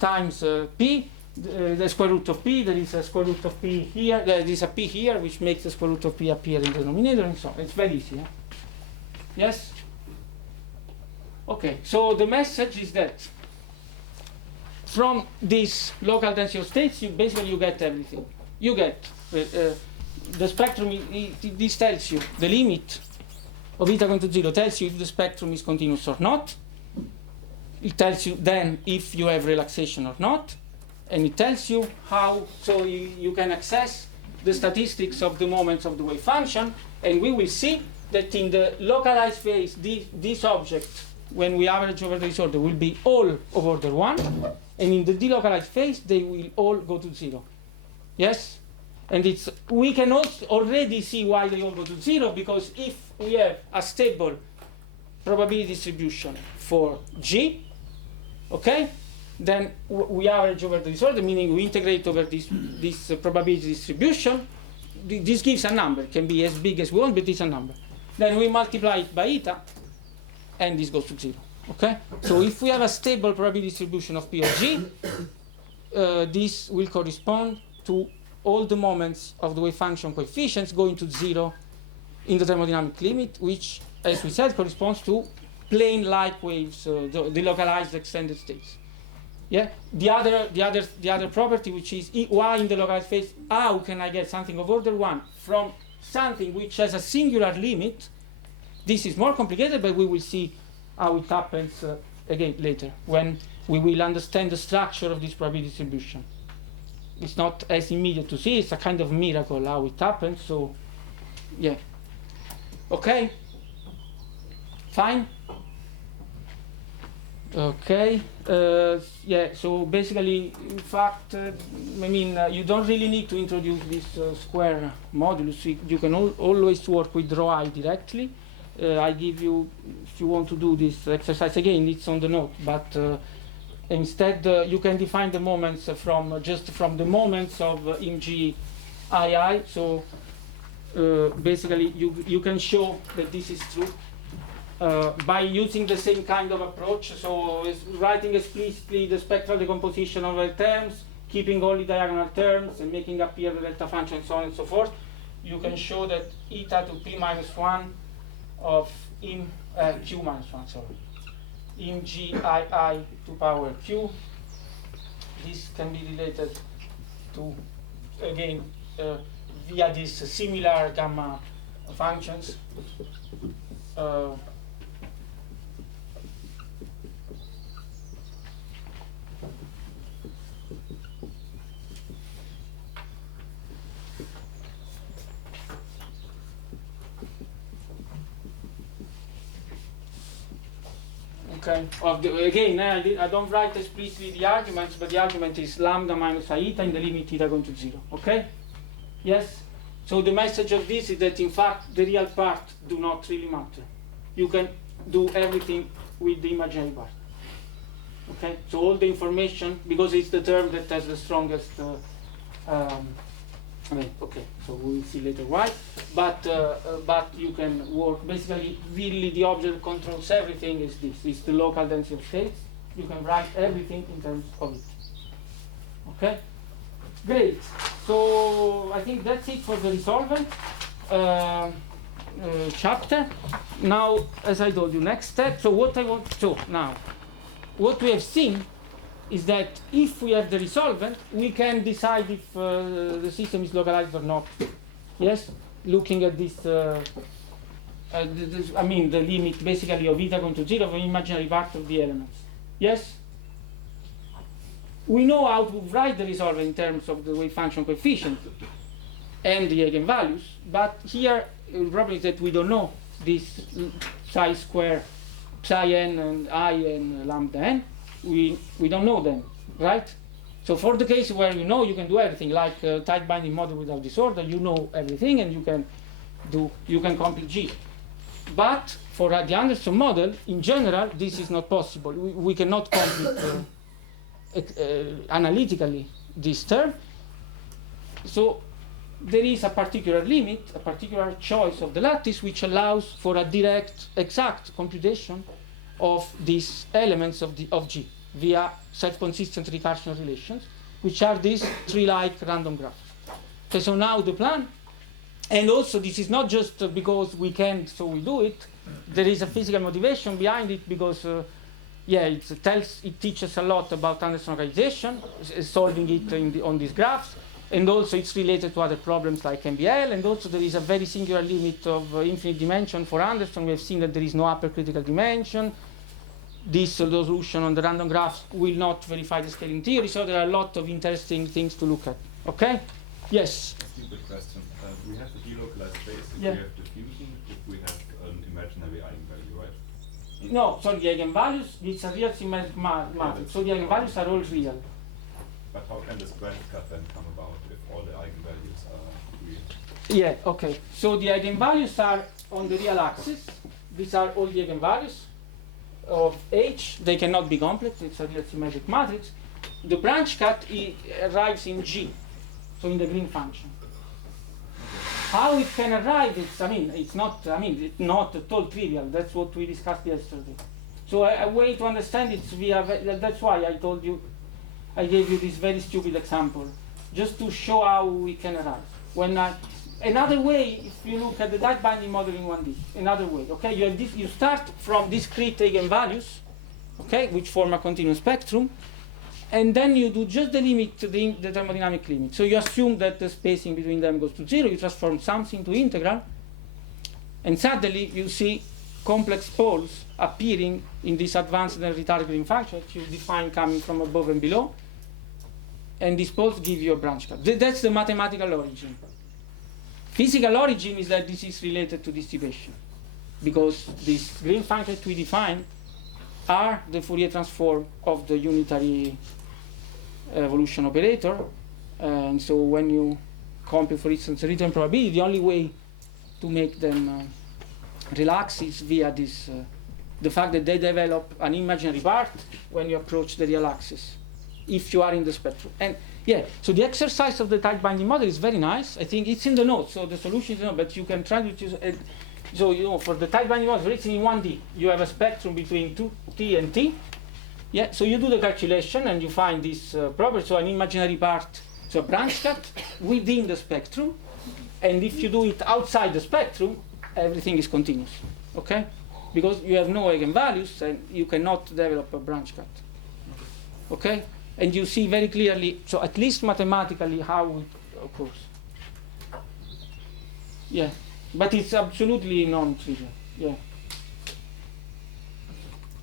times p, the square root of p. There is a square root of p here, there is a p here, which makes the square root of p appear in the denominator, and so on. It's very easy, yeah? Yes? Okay, so the message is that from this local density of states, you get everything. You get the spectrum, this tells you the limit of eta going to 0 tells you if the spectrum is continuous or not. It tells you then if you have relaxation or not, and it tells you how, so you can access the statistics of the moments of the wave function, and we will see that in the localized phase, these objects, when we average over the disorder, will be all of order 1, and in the delocalized phase, they will all go to 0. Yes? And we can also already see why they all go to 0, because if we have a stable probability distribution for G, okay, then we average over the disorder, meaning we integrate over this probability distribution. This gives a number. It can be as big as we want, but it's a number. Then we multiply it by eta, and this goes to 0. Okay? So if we have a stable probability distribution of P of G, this will correspond to all the moments of the wave function coefficients going to 0 in the thermodynamic limit, which, as we said, corresponds to plane-like waves, the localized extended states. Yeah. The other property, which is why in the localized phase, how can I get something of order 1 from something which has a singular limit? This is more complicated, but we will see how it happens again later when we will understand the structure of this probability distribution. It's not as immediate to see. It's a kind of miracle how it happens. So, yeah. Okay. Fine. Okay. Yeah. So basically, in fact, I mean, you don't really need to introduce this square modulus. You can always work with rho I directly. I give you, if you want to do this exercise again, it's on the note. But instead, you can define the moments from the moments of Mg II. So basically, you can show that this is true. By using the same kind of approach, so writing explicitly the spectral decomposition of the terms, keeping only diagonal terms, and making appear the delta function, and so on and so forth, you can show that eta to p minus 1 of q minus 1, sorry, Mgii to power q. This can be related to, again, via these similar gamma functions. Okay. Again, I don't write explicitly the arguments, but the argument is lambda minus I eta in the limit theta going to 0. Okay? Yes? So the message of this is that, in fact, the real part do not really matter. You can do everything with the imaginary part. Okay? So all the information, because it's the term that has the strongest okay, so we'll see later why. But you can work, basically, really the object controls everything is this. It's the local density of states. You can write everything in terms of it. Okay? Great. So I think that's it for the resolvent chapter. Now, as I told you, next step. So what we have seen is that if we have the resolvent, we can decide if the system is localized or not. Yes? Looking at this, I mean, the limit basically of eta going to 0 of an imaginary part of the elements. Yes? We know how to write the resolvent in terms of the wave function coefficient and the eigenvalues, but here the problem is that we don't know this psi square, psi n and I and lambda n. We don't know them, right? So for the case where you know, you can do everything, like tight binding model without disorder, you know everything, and you can compute G. But for the Anderson model, in general, this is not possible. We cannot compute analytically this term. So there is a particular limit, a particular choice of the lattice, which allows for a direct, exact computation of these elements of G via self-consistent recursion relations, which are these tree-like random graphs. Okay, so now the plan, and also this is not just because we can, so we do it. There is a physical motivation behind it, because it teaches a lot about Anderson localization, solving it on these graphs, and also it's related to other problems like MBL, and also there is a very singular limit of infinite dimension for Anderson. We have seen that there is no upper critical dimension. this resolution on the random graphs will not verify the scaling theory, so there are a lot of interesting things to look at. Okay? Yes? A stupid question. We have the delocalized space if Yeah. we have diffusion, if we have an imaginary eigenvalue, right? No, so the eigenvalues, it's a real symmetric matrix, so the eigenvalues are all real. But how can this branch cut then come about if all the eigenvalues are real? Yeah, okay. So the eigenvalues are on the real axis. These are all the eigenvalues of H. They cannot be complex. It's a real symmetric matrix. The branch cut arrives in G, so in the green function. How it can arrive, it's not at all trivial. That's what we discussed yesterday. So a way to understand it that's why I gave you this very stupid example, just to show how we can arrive. Another way, if you look at the tight binding model in 1D, another way, okay, you start from discrete eigenvalues, okay, which form a continuous spectrum, and then you do just the limit, the thermodynamic limit. So you assume that the spacing between them goes to 0, you transform something to integral, and suddenly you see complex poles appearing in this advanced and retarded green function that you define coming from above and below, and these poles give you a branch cut. That's the mathematical origin. Physical origin is that this is related to dissipation, because these green functions we define are the Fourier transform of the unitary evolution operator, and so when you compute, for instance, the return probability, the only way to make them relax is via this, the fact that they develop an imaginary part when you approach the real axis, if you are in the spectrum. And yeah, so the exercise of the tight binding model is very nice. I think it's in the notes, so the solution is in the notes, but you can try to choose. So for the tight binding model, it's in 1D. You have a spectrum between 2T and T. Yeah, so you do the calculation and you find this property, so an imaginary part, so a branch cut within the spectrum. And if you do it outside the spectrum, everything is continuous, okay? Because you have no eigenvalues and you cannot develop a branch cut, okay? And you see very clearly, so at least mathematically, how it occurs. Yeah, but it's absolutely non-trivial, yeah.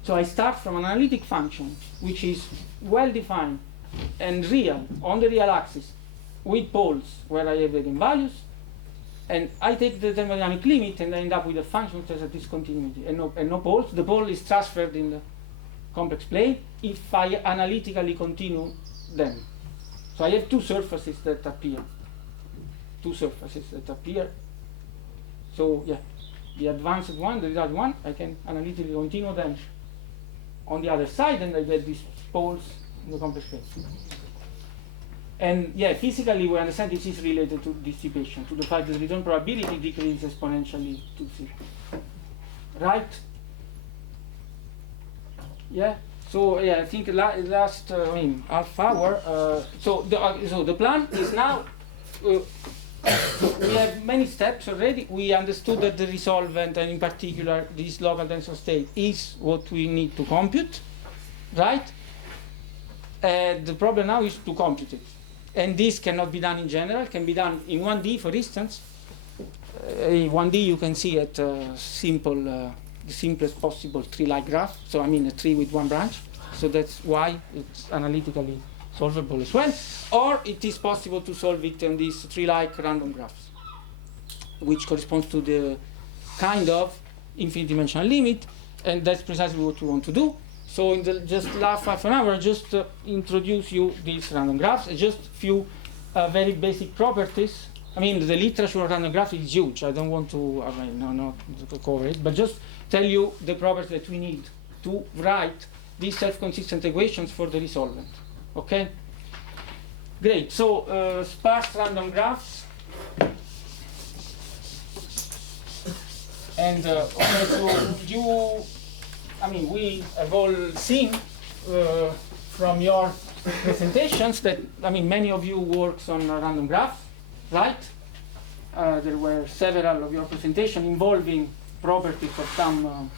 So I start from an analytic function, which is well-defined and real, on the real axis, with poles where I have eigenvalues, and I take the thermodynamic limit and I end up with a function which has a discontinuity and no poles. The pole is transferred in the complex plane if I analytically continue them. So I have two surfaces that appear. So yeah, the advanced one, the result one, I can analytically continue them on the other side, and I get these poles in the complex plane. And yeah, physically we understand this is related to dissipation, to the fact that the return probability decreases exponentially to 0. Right? Yeah. So yeah, I think last half hour. So the plan is now. So we have many steps already. We understood that the resolvent, and in particular this local tensor state, is what we need to compute, right? The problem now is to compute it. And this cannot be done in general, can be done in 1D, for instance. In 1D you can see at simple, the simplest possible tree-like graph. So I mean a tree with one branch. So that's why it's analytically solvable as well. Or it is possible to solve it on these tree-like random graphs, which corresponds to the kind of infinite dimensional limit, and that's precisely what we want to do. So in the just last half an hour, just introduce you these random graphs, just few very basic properties. I mean, the literature of random graphs is huge. I don't want to, not to cover it, but just tell you the properties that we need to write these self-consistent equations for the resolvent. Okay? Great. So sparse random graphs. And okay, so we have all seen from your presentations that, many of you works on a random graph, right? There were several of your presentations involving properties of some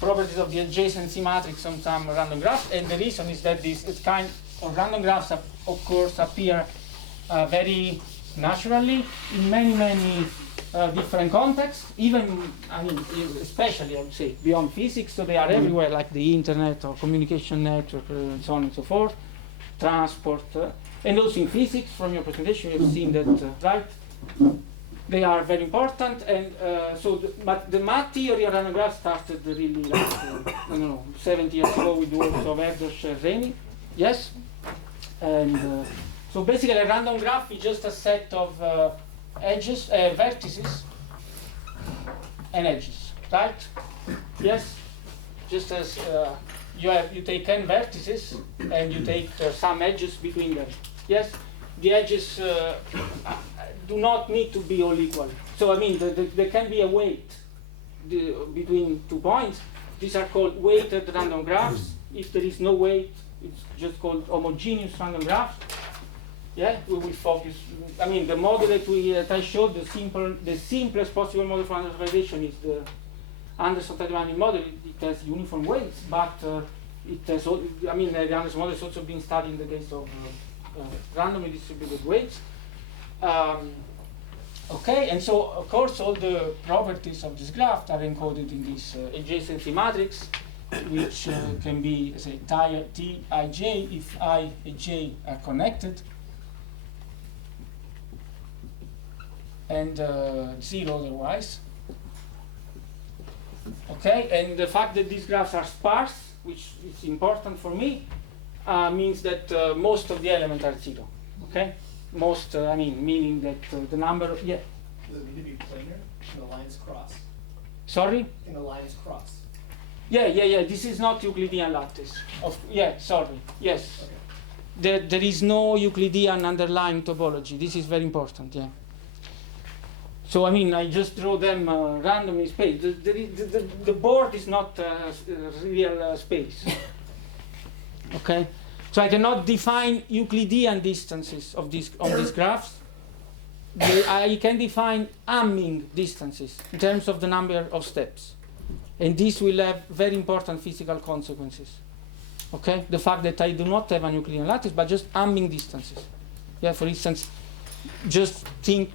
properties of the adjacency matrix on some random graphs, and the reason is that this kind of random graphs, of course, appear very naturally in many different contexts, even, I mean, especially, I would say, beyond physics, so they are everywhere, like the internet or communication network, and so on and so forth, transport, and also in physics, from your presentation, you've seen that, right? They are very important, and but the math theory of random graph started really like, I don't know, 70 years ago with the works of Erdos and Reni, yes? And so basically a random graph is just a set of edges, vertices, and edges, right? Yes? Just as you take n vertices, and you take some edges between them, yes? The edges do not need to be all equal. So I mean, there can be a weight between 2 points. These are called weighted random graphs. If there is no weight, it's just called homogeneous random graphs. Yeah, we will focus. I mean, the model that I showed, the simplest possible model for localization is the Anderson-Tademani model. It has uniform weights, but it has. I mean, the Anderson model has also been studied in the case of randomly distributed weights. Okay, and so of course all the properties of this graph are encoded in this adjacency matrix, which can be, say, Tij if I and j are connected, and 0 otherwise. Okay, and the fact that these graphs are sparse, which is important for me, means that most of the elements are 0. Okay, most, I mean, meaning that the number of, yeah. Does it need to be planar? Can the lines cross? Sorry? Can the lines cross? Yeah. This is not Euclidean lattice. Sorry. Yes. Okay. There is no Euclidean underlying topology. This is very important. Yeah. So I mean, I just draw them randomly in space. The board is not real space. Okay. So I cannot define Euclidean distances of these on these graphs. I can define Hamming distances in terms of the number of steps, and this will have very important physical consequences. Okay, the fact that I do not have a Euclidean lattice, but just Hamming distances. Yeah, for instance, just think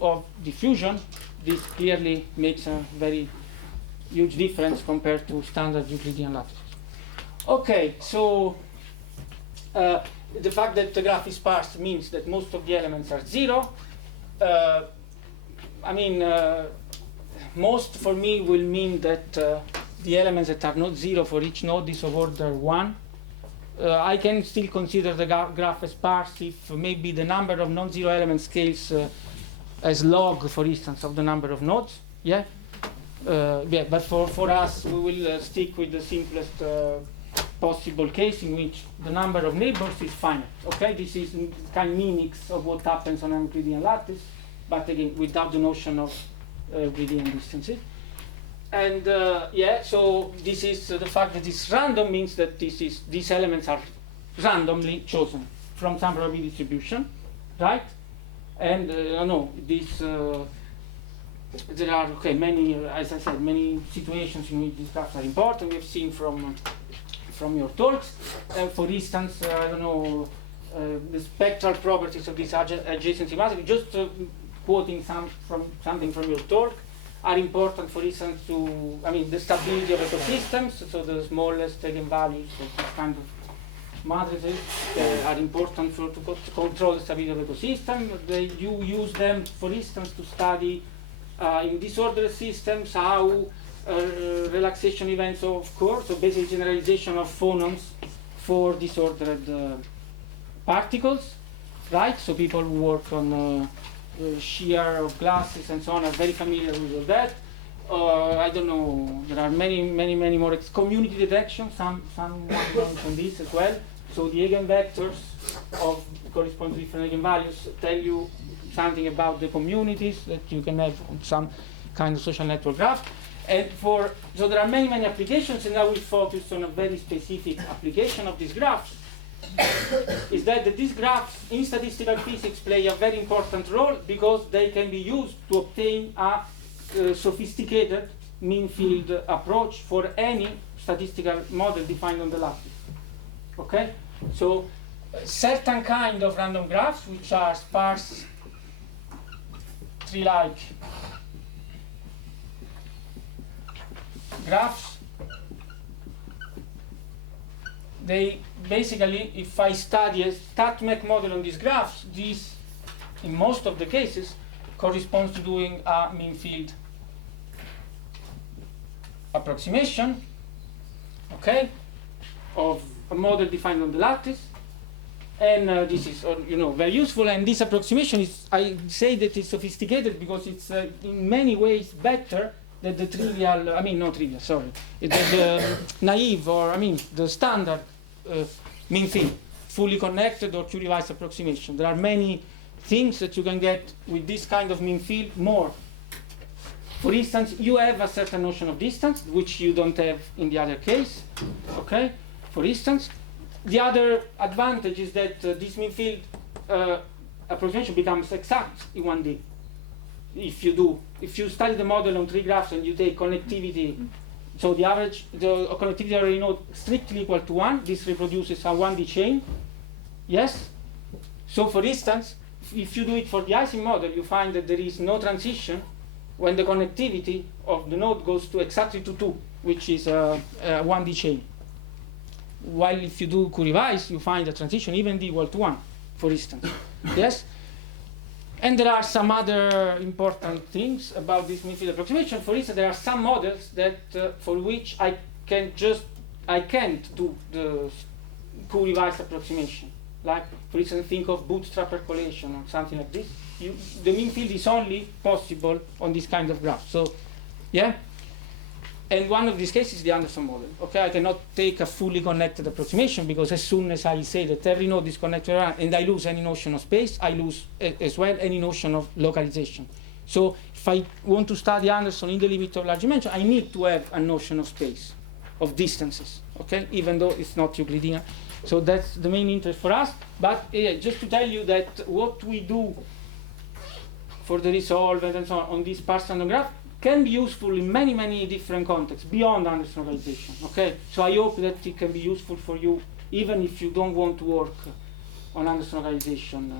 of diffusion. This clearly makes a very huge difference compared to standard Euclidean lattices. Okay, so. The fact that the graph is sparse means that most of the elements are 0. I mean, most for me will mean that the elements that are not 0 for each node is of order 1. I can still consider the graph as sparse if maybe the number of non-zero elements scales as log, for instance, of the number of nodes. Yeah, but for us, we will stick with the simplest possible case in which the number of neighbors is finite. Okay, this is kind of mimics of what happens on an Euclidean lattice, but again without the notion of Euclidean distances. And so this is the fact that it's random means that these elements are randomly chosen from some probability distribution, right? And there are many, as I said, many situations in which these graphs are important. We have seen from your talks. For instance, the spectral properties of this adjacency matrix, just quoting something from your talk, are important, for instance, to, the stability of ecosystems, so the smallest eigenvalues of this kind of matrices are important to control the stability of ecosystem. You use them, for instance, to study in disordered systems how relaxation events occur, so basically generalization of phonons for disordered particles, right? So people who work on shear of glasses and so on are very familiar with all that. I don't know, there are many more. Community detection, someone mentioned this as well. So the eigenvectors correspond to different eigenvalues tell you something about the communities that you can have on some kind of social network graph. And so there are many applications, and I will focus on a very specific application of these graphs. Is that these graphs in statistical physics play a very important role because they can be used to obtain a sophisticated mean field approach for any statistical model defined on the lattice. Okay, so certain kind of random graphs which are sparse tree-like graphs, they basically, if I study a StatMech model on these graphs, this, in most of the cases, corresponds to doing a mean field approximation, okay, of a model defined on the lattice. And this is very useful, and this approximation is, I say that it's sophisticated because it's in many ways better than the trivial, not trivial, sorry, the naive, or the standard mean field, fully connected or Q-revised approximation. There are many things that you can get with this kind of mean field more. For instance, you have a certain notion of distance, which you don't have in the other case, okay? For instance, the other advantage is that this mean field approximation becomes exact in 1D. If you study the model on 3 graphs and you take connectivity, so the connectivity area node strictly equal to 1, this reproduces a 1D chain, yes? So for instance, if you do it for the Ising model, you find that there is no transition when the connectivity of the node goes to exactly to 2, which is a 1D chain. While if you do Q-revise, you find a transition even equal to 1, for instance. Yes? And there are some other important things about this mean field approximation. For instance, there are some models that for which I can't do the Q-revise approximation. Like, for instance, think of bootstrap percolation or something like this. The mean field is only possible on this kind of graph. So, yeah? And one of these cases is the Anderson model. Okay, I cannot take a fully connected approximation because as soon as I say that every node is connected around and I lose any notion of space, I lose as well any notion of localization. So if I want to study Anderson in the limit of large dimension, I need to have a notion of space, of distances, okay, even though it's not Euclidean. So that's the main interest for us. But just to tell you that what we do for the resolvent and so on this sparse random graph can be useful in many, many different contexts beyond Anderson localization. Okay, so I hope that it can be useful for you, even if you don't want to work on Anderson localization.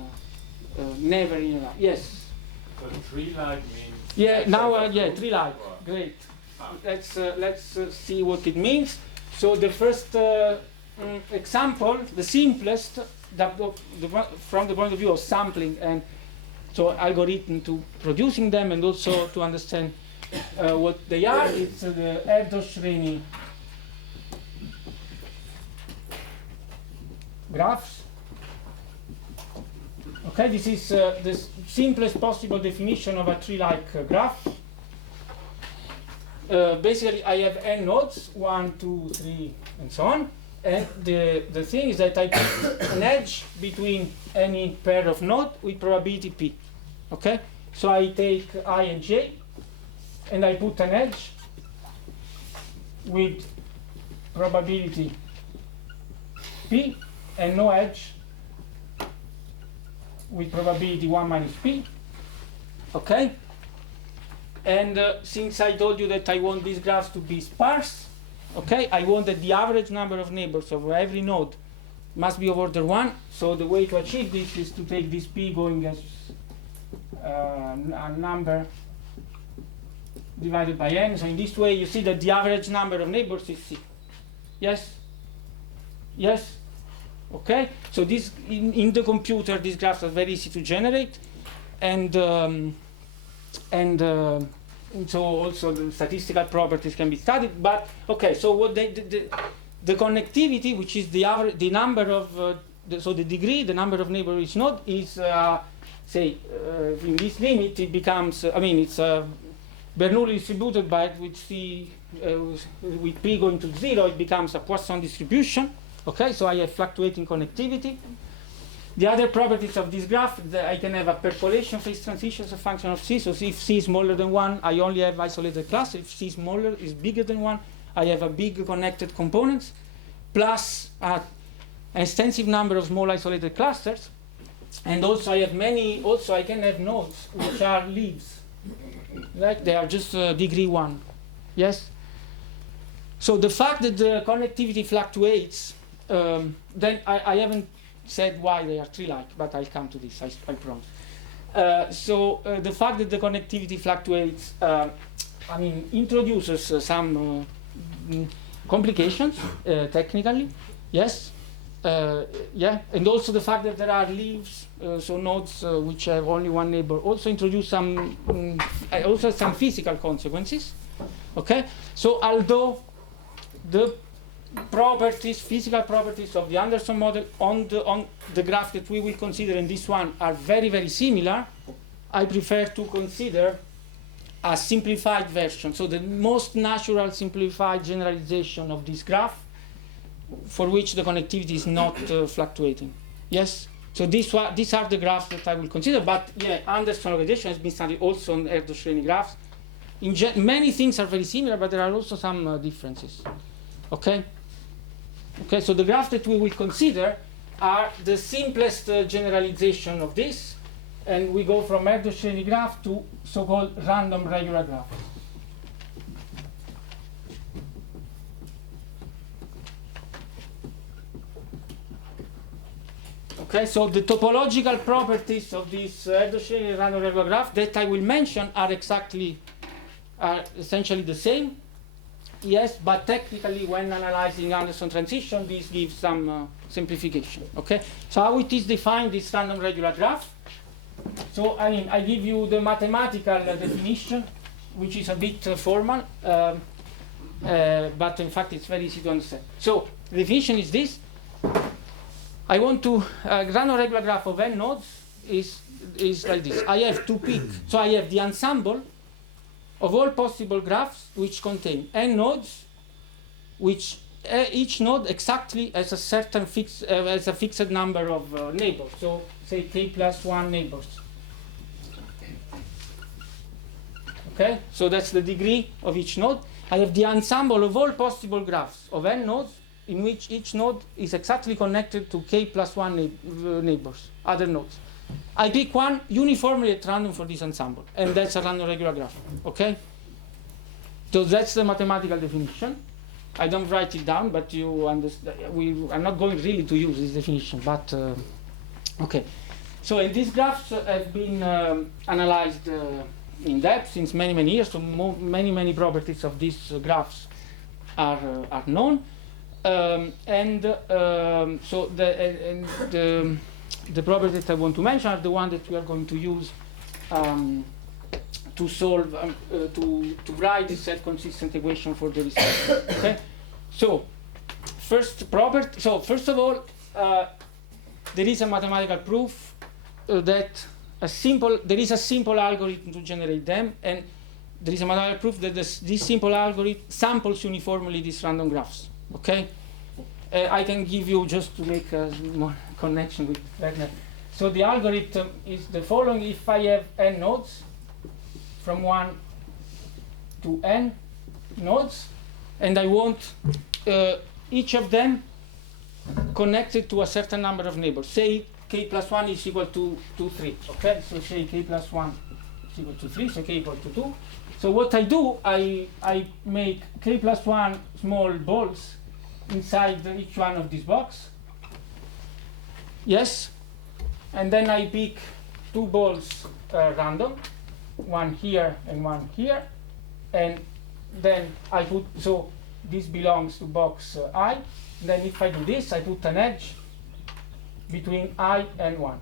Never in your life. Yes. So tree-like means. Yeah. Now, tree-like. Great. Let's see what it means. So the first example, the simplest, from the point of view of sampling and so algorithm to producing them and also to understand what they are. It's the Erdos-Shreni graphs. Okay, this is the simplest possible definition of a tree-like graph. Basically, I have n nodes, 1, 2, 3, and so on. And the thing is that I put an edge between any pair of nodes with probability p. Okay, so I take I and j, and I put an edge with probability p, and no edge with probability 1 minus p. Okay, and since I told you that I want these graphs to be sparse, okay, I want that the average number of neighbors of every node must be of order 1. So the way to achieve this is to take this p going as a number divided by n. So in this way, you see that the average number of neighbors is c. Yes? Yes? Okay? So this in the computer, these graphs are very easy to generate, and so also the statistical properties can be studied. But okay, so what the connectivity, which is the average, the number of so the degree, the number of neighbors each node is say in this limit it becomes it's Bernoulli distributed, but with c with p going to 0, it becomes a Poisson distribution. Okay, so I have fluctuating connectivity. The other properties of this graph, I can have a percolation phase transition as a function of c. So if c is smaller than 1, I only have isolated cluster. If c is bigger than 1, I have a big connected components, plus an extensive number of small isolated clusters. And also I have I can have nodes which are leaves. Right? They are just degree 1. Yes? So the fact that the connectivity fluctuates, then I haven't said why they are tree-like, but I'll come to this, I promise. The fact that the connectivity fluctuates, introduces some complications technically, yes. And also the fact that there are leaves, so nodes which have only one neighbor, also introduce some, also some physical consequences. Okay, so although the properties, physical properties of the Anderson model on the graph that we will consider in this one are very, very similar, I prefer to consider a simplified version, so the most natural simplified generalization of this graph for which the connectivity is not fluctuating. Yes? So these are the graphs that I will consider, but yeah, Anderson localization has been studied also on Erdos-Shreni graphs. Many things are very similar, but there are also some differences. Okay? Okay, so the graphs that we will consider are the simplest generalization of this, and we go from Erdos-Shreni graph to so-called random regular graph. Okay, so the topological properties of this Erdos-Shreni random regular graph that I will mention are essentially the same. Yes, but technically when analyzing Anderson transition, this gives some simplification. Okay, so how it is defined, this random regular graph? So I give you the mathematical definition, which is a bit formal, but in fact it's very easy to understand. So the definition is this. I want to random regular graph of n nodes is like this. I have to pick, so I have the ensemble of all possible graphs which contain n nodes, which each node exactly has a certain fixed number of neighbors. So say k plus 1 neighbors. Okay, so that's the degree of each node. I have the ensemble of all possible graphs of n nodes in which each node is exactly connected to k plus 1 neighbors, other nodes. I pick one uniformly at random for this ensemble, and that's a random regular graph. Okay? So that's the mathematical definition. I don't write it down, but you understand. I'm not going really to use this definition, but okay. So these graphs have been analyzed in depth since many, many years. So many properties of these graphs are known. So the properties that I want to mention are the one that we are going to use to solve, to write the self-consistent equation for the result. Okay? So, first of all, there is a mathematical proof that there is a simple algorithm to generate them, and there is a mathematical proof that this simple algorithm samples uniformly these random graphs. Okay? I can give you, just to make more connection with Wagner. So the algorithm is the following. If I have n nodes, from 1 to n nodes, and I want each of them connected to a certain number of neighbors. Say k plus 1 is equal to 3. Okay, so say k plus 1 is equal to 3, so k equal to 2. So what I do, I make k plus 1 small balls inside each one of these boxes. Yes, and then I pick 2 balls random, one here and one here, and then I put, so this belongs to box I. Then if I do this, I put an edge between I and 1.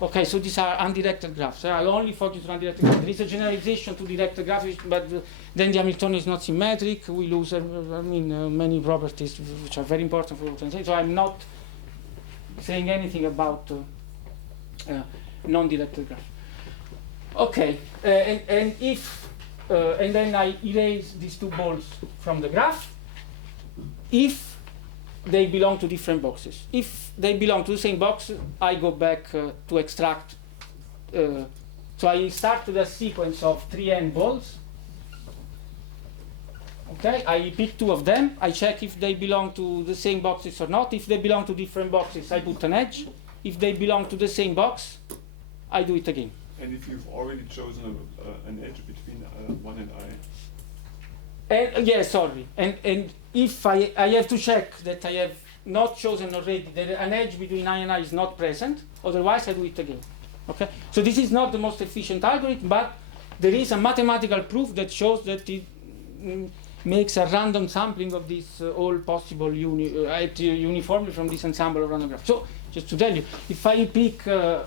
Okay, so these are undirected graphs. I only focus on undirected graphs. There is a generalization to directed graphs, but then the Hamiltonian is not symmetric. We lose, many properties which are very important for localization. So I'm not saying anything about non-directed graphs. Okay, and then I erase these 2 balls from the graph if they belong to different boxes. If they belong to the same box, I go back to extract. So I start with a sequence of 3n balls. Okay, I pick 2 of them. I check if they belong to the same boxes or not. If they belong to different boxes, I put an edge. If they belong to the same box, I do it again. And if you've already chosen an edge between 1 and I? And yeah, sorry. And if I have to check that I have not chosen already, that an edge between I and I is not present, otherwise I do it again. Okay, so this is not the most efficient algorithm, but there is a mathematical proof that shows that it makes a random sampling of this all possible uniformly from this ensemble of random graphs. So just to tell you, if I pick a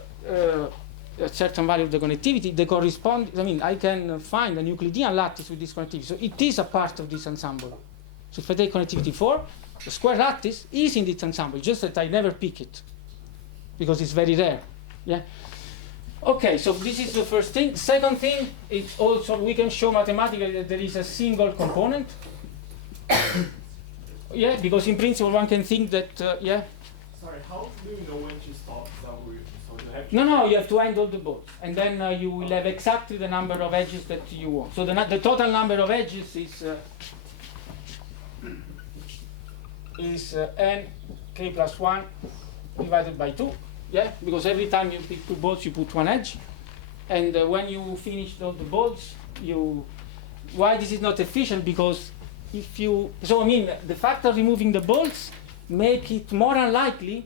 certain value of the connectivity, the correspond. I mean, I can find an Euclidean lattice with this connectivity. So it is a part of this ensemble. So if I take connectivity 4, the square lattice is in this ensemble, just that I never pick it because it's very rare. Yeah. Okay, so this is the first thing. Second thing, it's also we can show mathematically that there is a single component. Yeah, because in principle one can think that yeah. Sorry, how do you know when to stop the algorithm? So you have to No, you have to end all the balls, and then you will have exactly the number of edges that you want. So the total number of edges is n k plus 1 divided by 2. Yeah, because every time you pick 2 balls, you put 1 edge, and when you finish all the balls, why this is not efficient? Because if you, so I mean, the fact of removing the balls make it more unlikely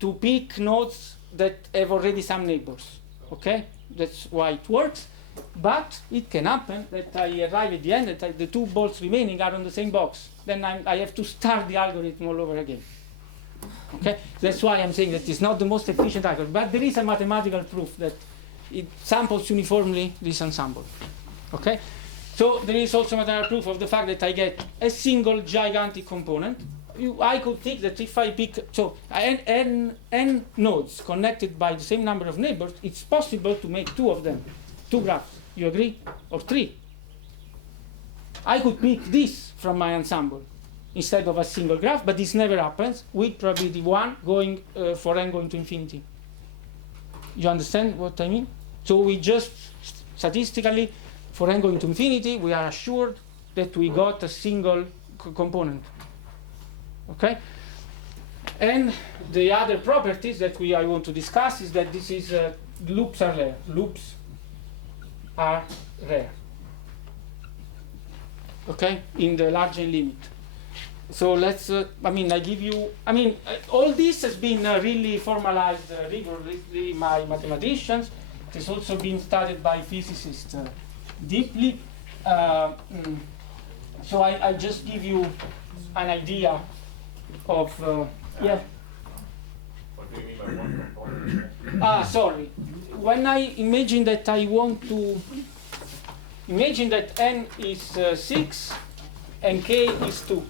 to pick nodes that have already some neighbors. Okay, that's why it works. But it can happen that I arrive at the end that the 2 balls remaining are on the same box. Then I have to start the algorithm all over again. Okay, that's why I'm saying that it's not the most efficient algorithm, but there is a mathematical proof that it samples uniformly this ensemble. Okay, so there is also mathematical proof of the fact that I get a single gigantic component. I could think that if I pick n nodes connected by the same number of neighbors, it's possible to make 2 of them, 2 graphs. You agree? Or 3. I could pick this from my ensemble instead of a single graph, but this never happens with probability 1 going for n going to infinity. You understand what I mean? So we just statistically, for n going to infinity, we are assured that we got a single component. Okay? And the other properties that I want to discuss is that this is loops are rare. Loops are rare. Okay? In the large n limit. So let's, I give you, all this has been really formalized rigorously by mathematicians. It has also been studied by physicists deeply. So I just give you an idea of, yeah. What do you mean by one component? Sorry. When I imagine that I want to, imagine that n is 6 and k is 2.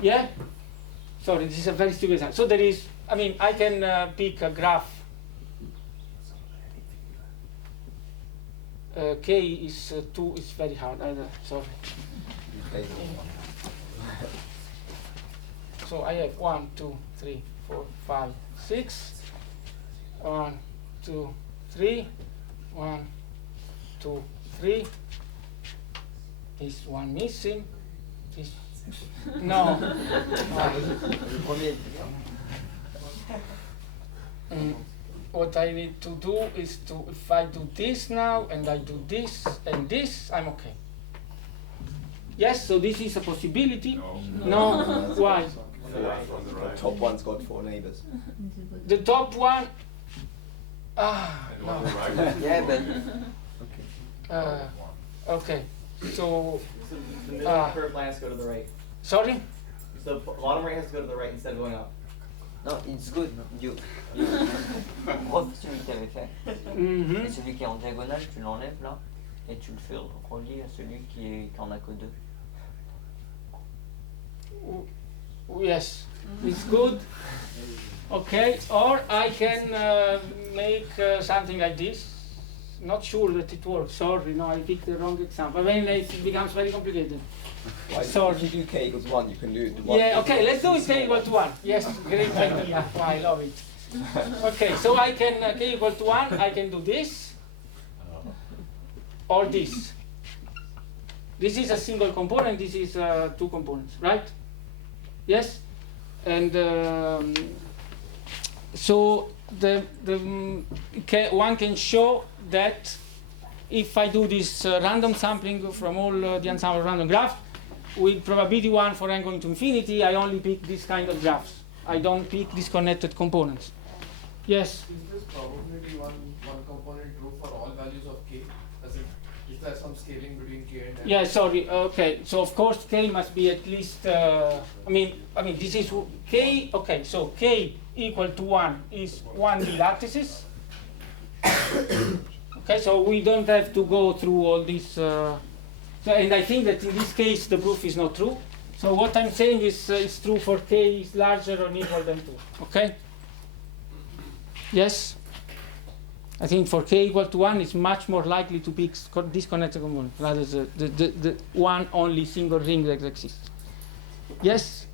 Yeah? Sorry, this is a very stupid example. So there is, I can pick a graph. K is 2, it's very hard. Sorry. So I have 1, 2, 3, 4, 5, 6. 1, 2, 3. 1, 2, 3. Is one missing? Is no. What I need to do is if I do this now and I do this and this, I'm okay. Yes, so this is a possibility. No. Why? The top one's got 4 neighbors. The top one. And No. one right? Yeah, but Okay. So. So the middle of the curved line has to go to the right. Sorry. So the bottom right has to go to the right instead of going up. Non, it's good. Prof, celui que tu avais fait. Et celui qui est en diagonale, tu l'enlèves là et tu le fais relier à celui qui en a que 2. Yes, it's good. Okay, or I can make something like this. Not sure that it works. Sorry, no, I picked the wrong example. It becomes very complicated. Sorry. If you do k equals 1, you can do it. 1 Yeah, okay, let's do it k equal to 1. Yes, great idea. Oh, I love it. Okay, so I can, k equal to 1, I can do this or this. This is a single component, this is 2 components, right? Yes? And so one can show that if I do this random sampling from all the ensemble random graph, with probability 1 for n going to infinity, I only pick this kind of graphs. I don't pick disconnected components. Yes. Is this probability one component true for all values of k? Is there some scaling between k and n? Yeah, sorry. Okay, so of course k must be at least. I mean, this is k. Okay, so k equal to 1 is 1D lattices. Okay, so we don't have to go through all this. So, and I think that in this case the proof is not true. So what I'm saying is true for k is larger or equal than 2. Okay. Yes. I think for k equal to 1, it's much more likely to be disconnected component rather than the one only single ring that exists. Yes,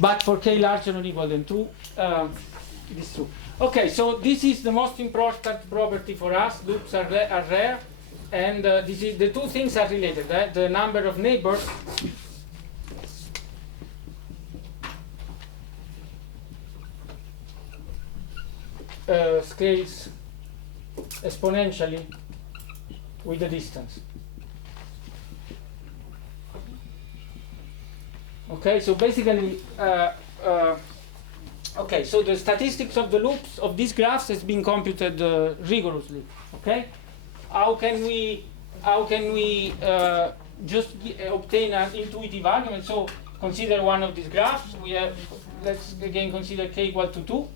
but for k larger or equal than 2, it is true. Okay, so this is the most important property for us. Loops are rare, and this is, the two things are related. The number of neighbors scales exponentially with the distance. Okay, so basically, okay, so the statistics of the loops of these graphs has been computed rigorously. Okay, how can we just obtain an intuitive argument? So consider one of these graphs. We have, let's again consider k equal to 2.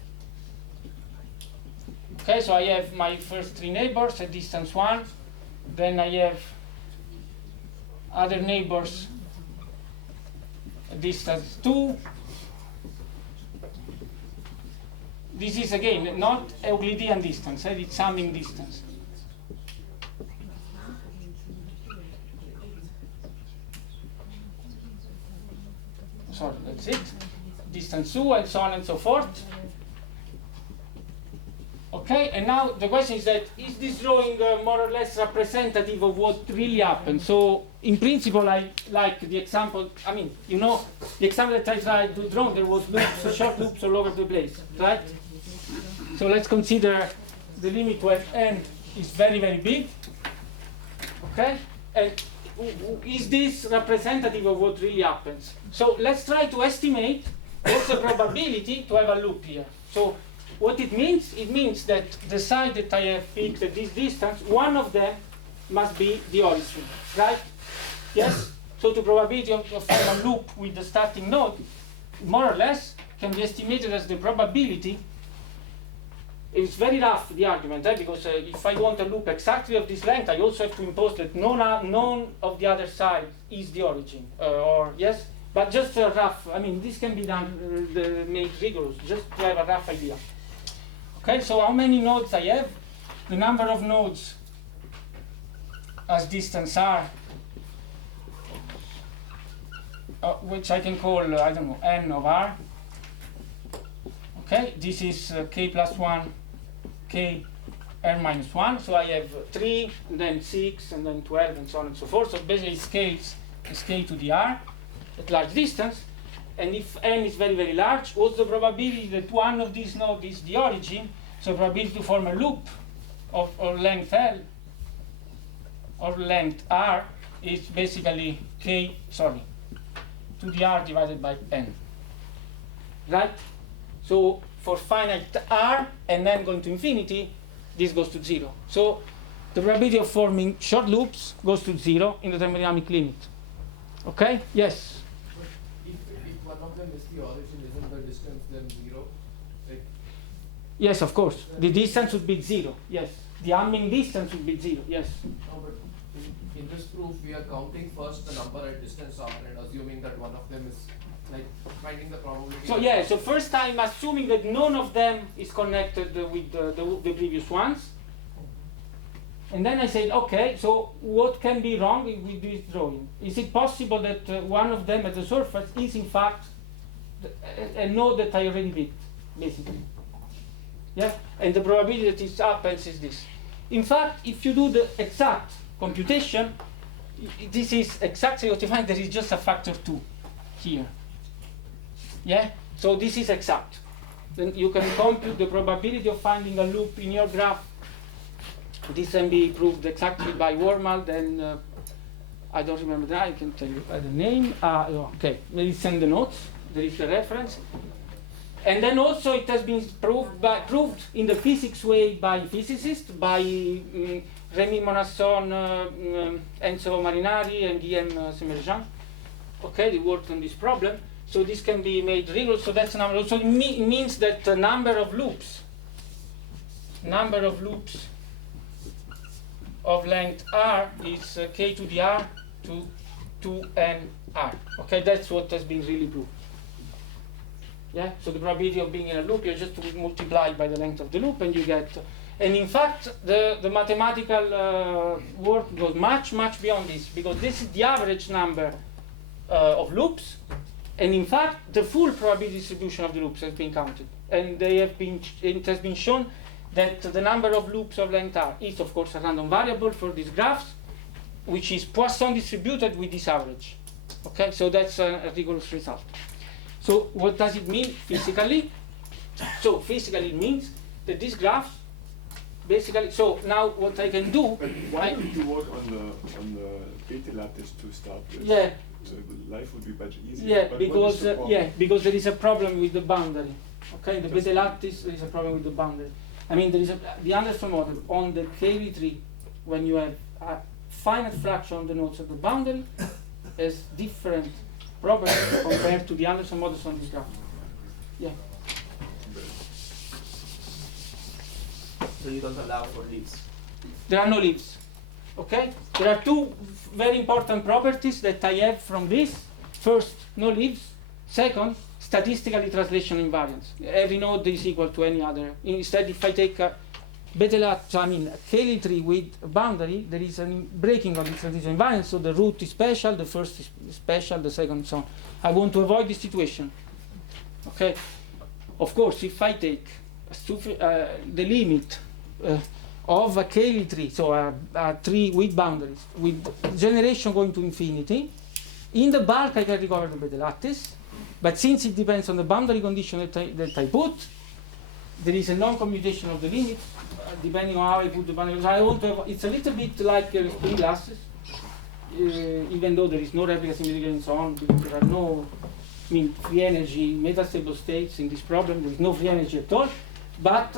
Okay, so I have my first 3 neighbors at distance 1, then I have other neighbors at distance 2. This is again not Euclidean distance, it's summing distance. Sorry, that's it. Distance 2 and so on and so forth. Okay, and now the question is that, is this drawing more or less representative of what really happened? So, in principle, I like the example, I mean, you know, the example that I tried to draw, there was loops, short loops all over the place, right? So let's consider the limit where n is very, very big, okay? And is this representative of what really happens? So let's try to estimate what's the probability to have a loop here. So what it means that the side that I have picked at this distance, one of them must be the origin, right? Yes? So the probability of having a loop with the starting node, more or less, can be estimated as the probability. It's very rough, the argument, because if I want a loop exactly of this length, I also have to impose that none of the other side is the origin, or yes? But just a rough, I mean, this can be done, made rigorous, just to have a rough idea. Okay, so how many nodes I have? The number of nodes as distance r, which I can call, I don't know, n of r. Okay, this is k plus 1, k r minus 1. So I have 3, and then 6, and then 12, and so on and so forth. So basically scales k to the r at large distance. And if n is very, very large, what's the probability that one of these nodes is the origin? So probability to form a loop of length L or length R is basically k, to the R divided by n. Right? So for finite R and n going to infinity, this goes to 0. So the probability of forming short loops goes to 0 in the thermodynamic limit. Okay? Yes? If one of them is the origin, isn't the distance then 0? Like, yes, of course. The distance would be 0. Yes. The Hamming distance would be 0. Yes. no, but in this proof, we are counting first the number at distance r and assuming that one of them is, like, finding the probability. So yeah, so first I'm assuming that none of them is connected with the previous ones. And then I said, okay, so what can be wrong with this drawing? Is it possible that one of them at the surface is in fact a node that I already picked, basically? Yeah, and the probability that it happens is this. In fact, if you do the exact computation, this is exactly what you find. There is just a factor 2 here. Yeah, so this is exact. Then you can compute the probability of finding a loop in your graph. This can be proved exactly by Wormald, and I don't remember that. I can tell you by the name. Okay, maybe send the notes. There is the reference. And then also it has been proved in the physics way by physicists, by Rémy Monasson, Enzo Marinari, and Guillaume Semerjean. Okay, they worked on this problem. So this can be made real. So that's a number. So it means that the number of loops of length r is k to the r to 2n r. Okay, that's what has been really proved. Yeah. So the probability of being in a loop, you just multiply by the length of the loop, and you get. And in fact, the mathematical work goes much beyond this, because this is the average number of loops, and in fact, the full probability distribution of the loops has been counted, and it has been shown that the number of loops of length r is, of course, a random variable for these graphs, which is Poisson distributed with this average. Okay, so that's a rigorous result. So what does it mean physically? So physically it means that these graphs basically. So now what I can do. But why don't you work on the beta lattice to start with? Yeah. So life would be much easier. Yeah, but because there is a problem with the boundary. Okay, the beta lattice, there is a problem with the boundary. I mean, there is the Anderson model on the KV3, when you have a finite fraction of the nodes at the boundary, has different properties compared to the Anderson models on this graph. Yeah. So you don't allow for leaves. There are no leaves. Okay? There are two very important properties that I have from this. First, no leaves. Second, statistically translation invariance. Every node is equal to any other. Instead, if I take a KL3 with a boundary, there is a breaking of the translation invariance, so the root is special, the first is special, the second so on. I want to avoid this situation. Okay? Of course, if I take the limit of a KL3, so a tree with boundaries, with generation going to infinity, in the bulk I can recover the beta lattice, but since it depends on the boundary condition that I put, there is a non-commutation of the limit, depending on how I put the boundary. I want to it's a little bit like spin glasses, even though there is no replica symmetry and so on, because there are no free energy metastable states in this problem, there is no free energy at all, but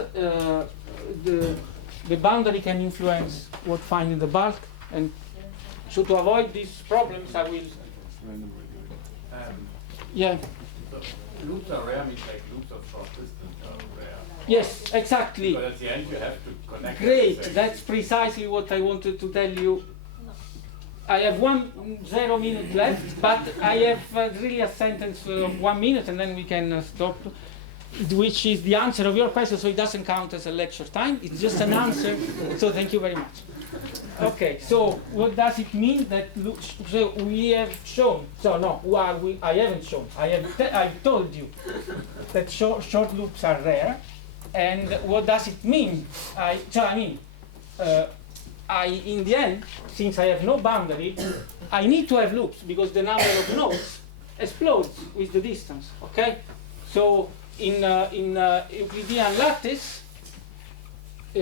the boundary can influence what find in the bulk, and so to avoid these problems I will yeah. So loops are rare means like loops of short distance are rare. Yes, exactly. But at the end you have to connect. Great, that's precisely what I wanted to tell you. I have 0 minute left, but I have really a sentence of 1 minute, and then we can stop, which is the answer of your question, so it doesn't count as a lecture time, it's just an answer, so thank you very much. Okay, so what does it mean that so we have shown? So no, I haven't shown. I've told you that short loops are rare, and what does it mean? In the end, since I have no boundary, I need to have loops because the number of nodes explodes with the distance. Okay, so in Euclidean lattice,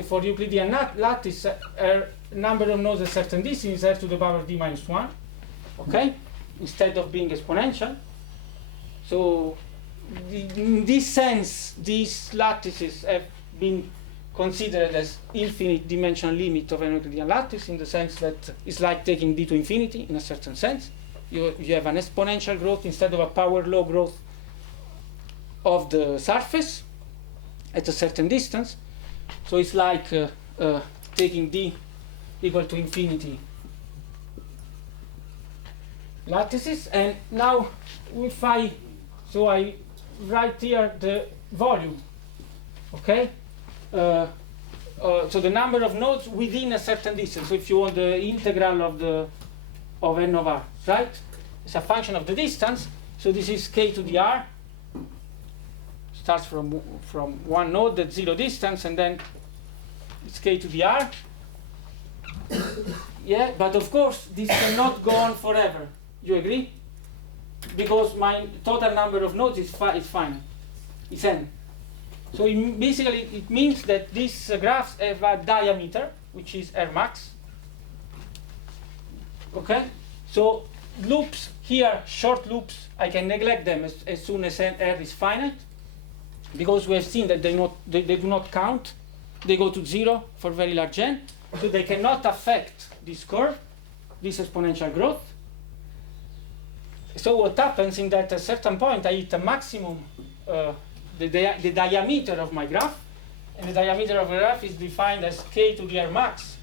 for Euclidean lattice, number of nodes at certain distance is f to the power d minus 1, okay, instead of being exponential. So in this sense, these lattices have been considered as infinite dimensional limit of an Euclidean lattice, in the sense that it's like taking d to infinity in a certain sense. You have an exponential growth instead of a power law growth of the surface at a certain distance. So it's like taking d equal to infinity lattices. And now if I write here the volume, okay, so the number of nodes within a certain distance. So if you want the integral of n of r, right, it's a function of the distance. So this is k to the r, starts from one node at 0 distance, and then it's k to the r. Yeah, but of course this cannot go on forever. You agree? Because my total number of nodes is finite. It's n. So basically it means that these graphs have a diameter, which is R max. Okay? So loops here, short loops, I can neglect them as soon as R is finite. because we have seen that they do not count. They go to 0 for very large n, so they cannot affect this curve, this exponential growth. So what happens is that at a certain point I hit a maximum, the diameter of my graph, and the diameter of the graph is defined as k to the r max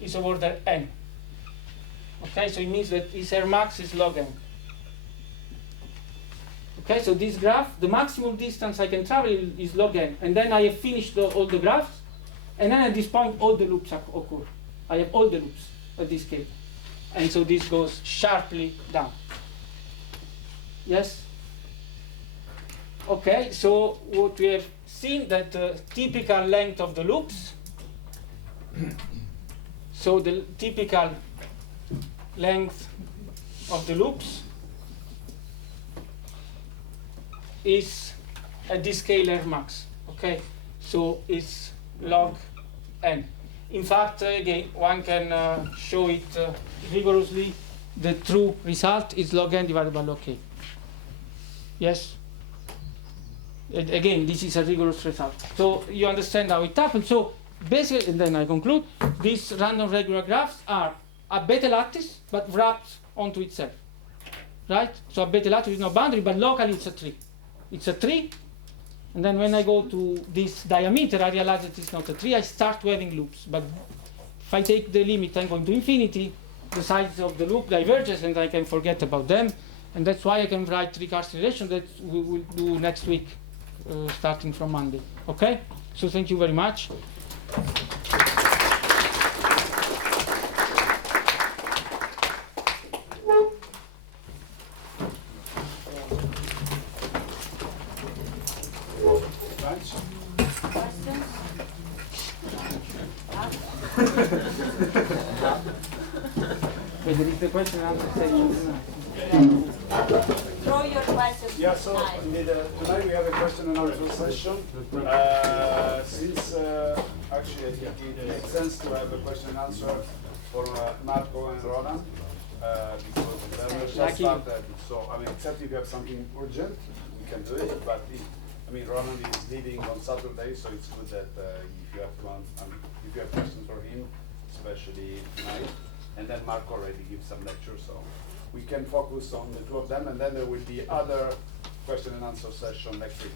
is of order n. Okay, so it means that this r max is log n. Okay, so this graph, the maximum distance I can travel is log n, and then I have finished all the graphs, and then at this point all the loops occur. I have all the loops at this scale, and so this goes sharply down. Yes? Okay, so what we have seen that the typical length of the loops, so the typical length of the loops is at this scale r max. Okay, so it's log n. In fact, again, one can show it rigorously. The true result is log n divided by log k. Yes? Again, this is a rigorous result. So you understand how it happens. So basically, and then I conclude, these random regular graphs are a beta lattice, but wrapped onto itself. Right? So a beta lattice with no boundary, but locally it's a tree. It's a tree, and then when I go to this diameter, I realize that it's not a tree. I start having loops. But if I take the limit and going to infinity, the size of the loop diverges, and I can forget about them. And that's why I can write recursive relation that we will do next week, starting from Monday. Okay? So thank you very much. There is the question and answer section. Throw your questions. Yeah, so tonight we have a question and answer session. Since actually I think it makes sense to have a question and answer for Marco and Roland because they're just started. So I mean, except if you have something urgent, we can do it. But I mean, Roland is leaving on Saturday, so it's good that if you have if you have questions for him, especially tonight, and then Marco already gives some lectures, so we can focus on the two of them, and then there will be other question and answer session next week.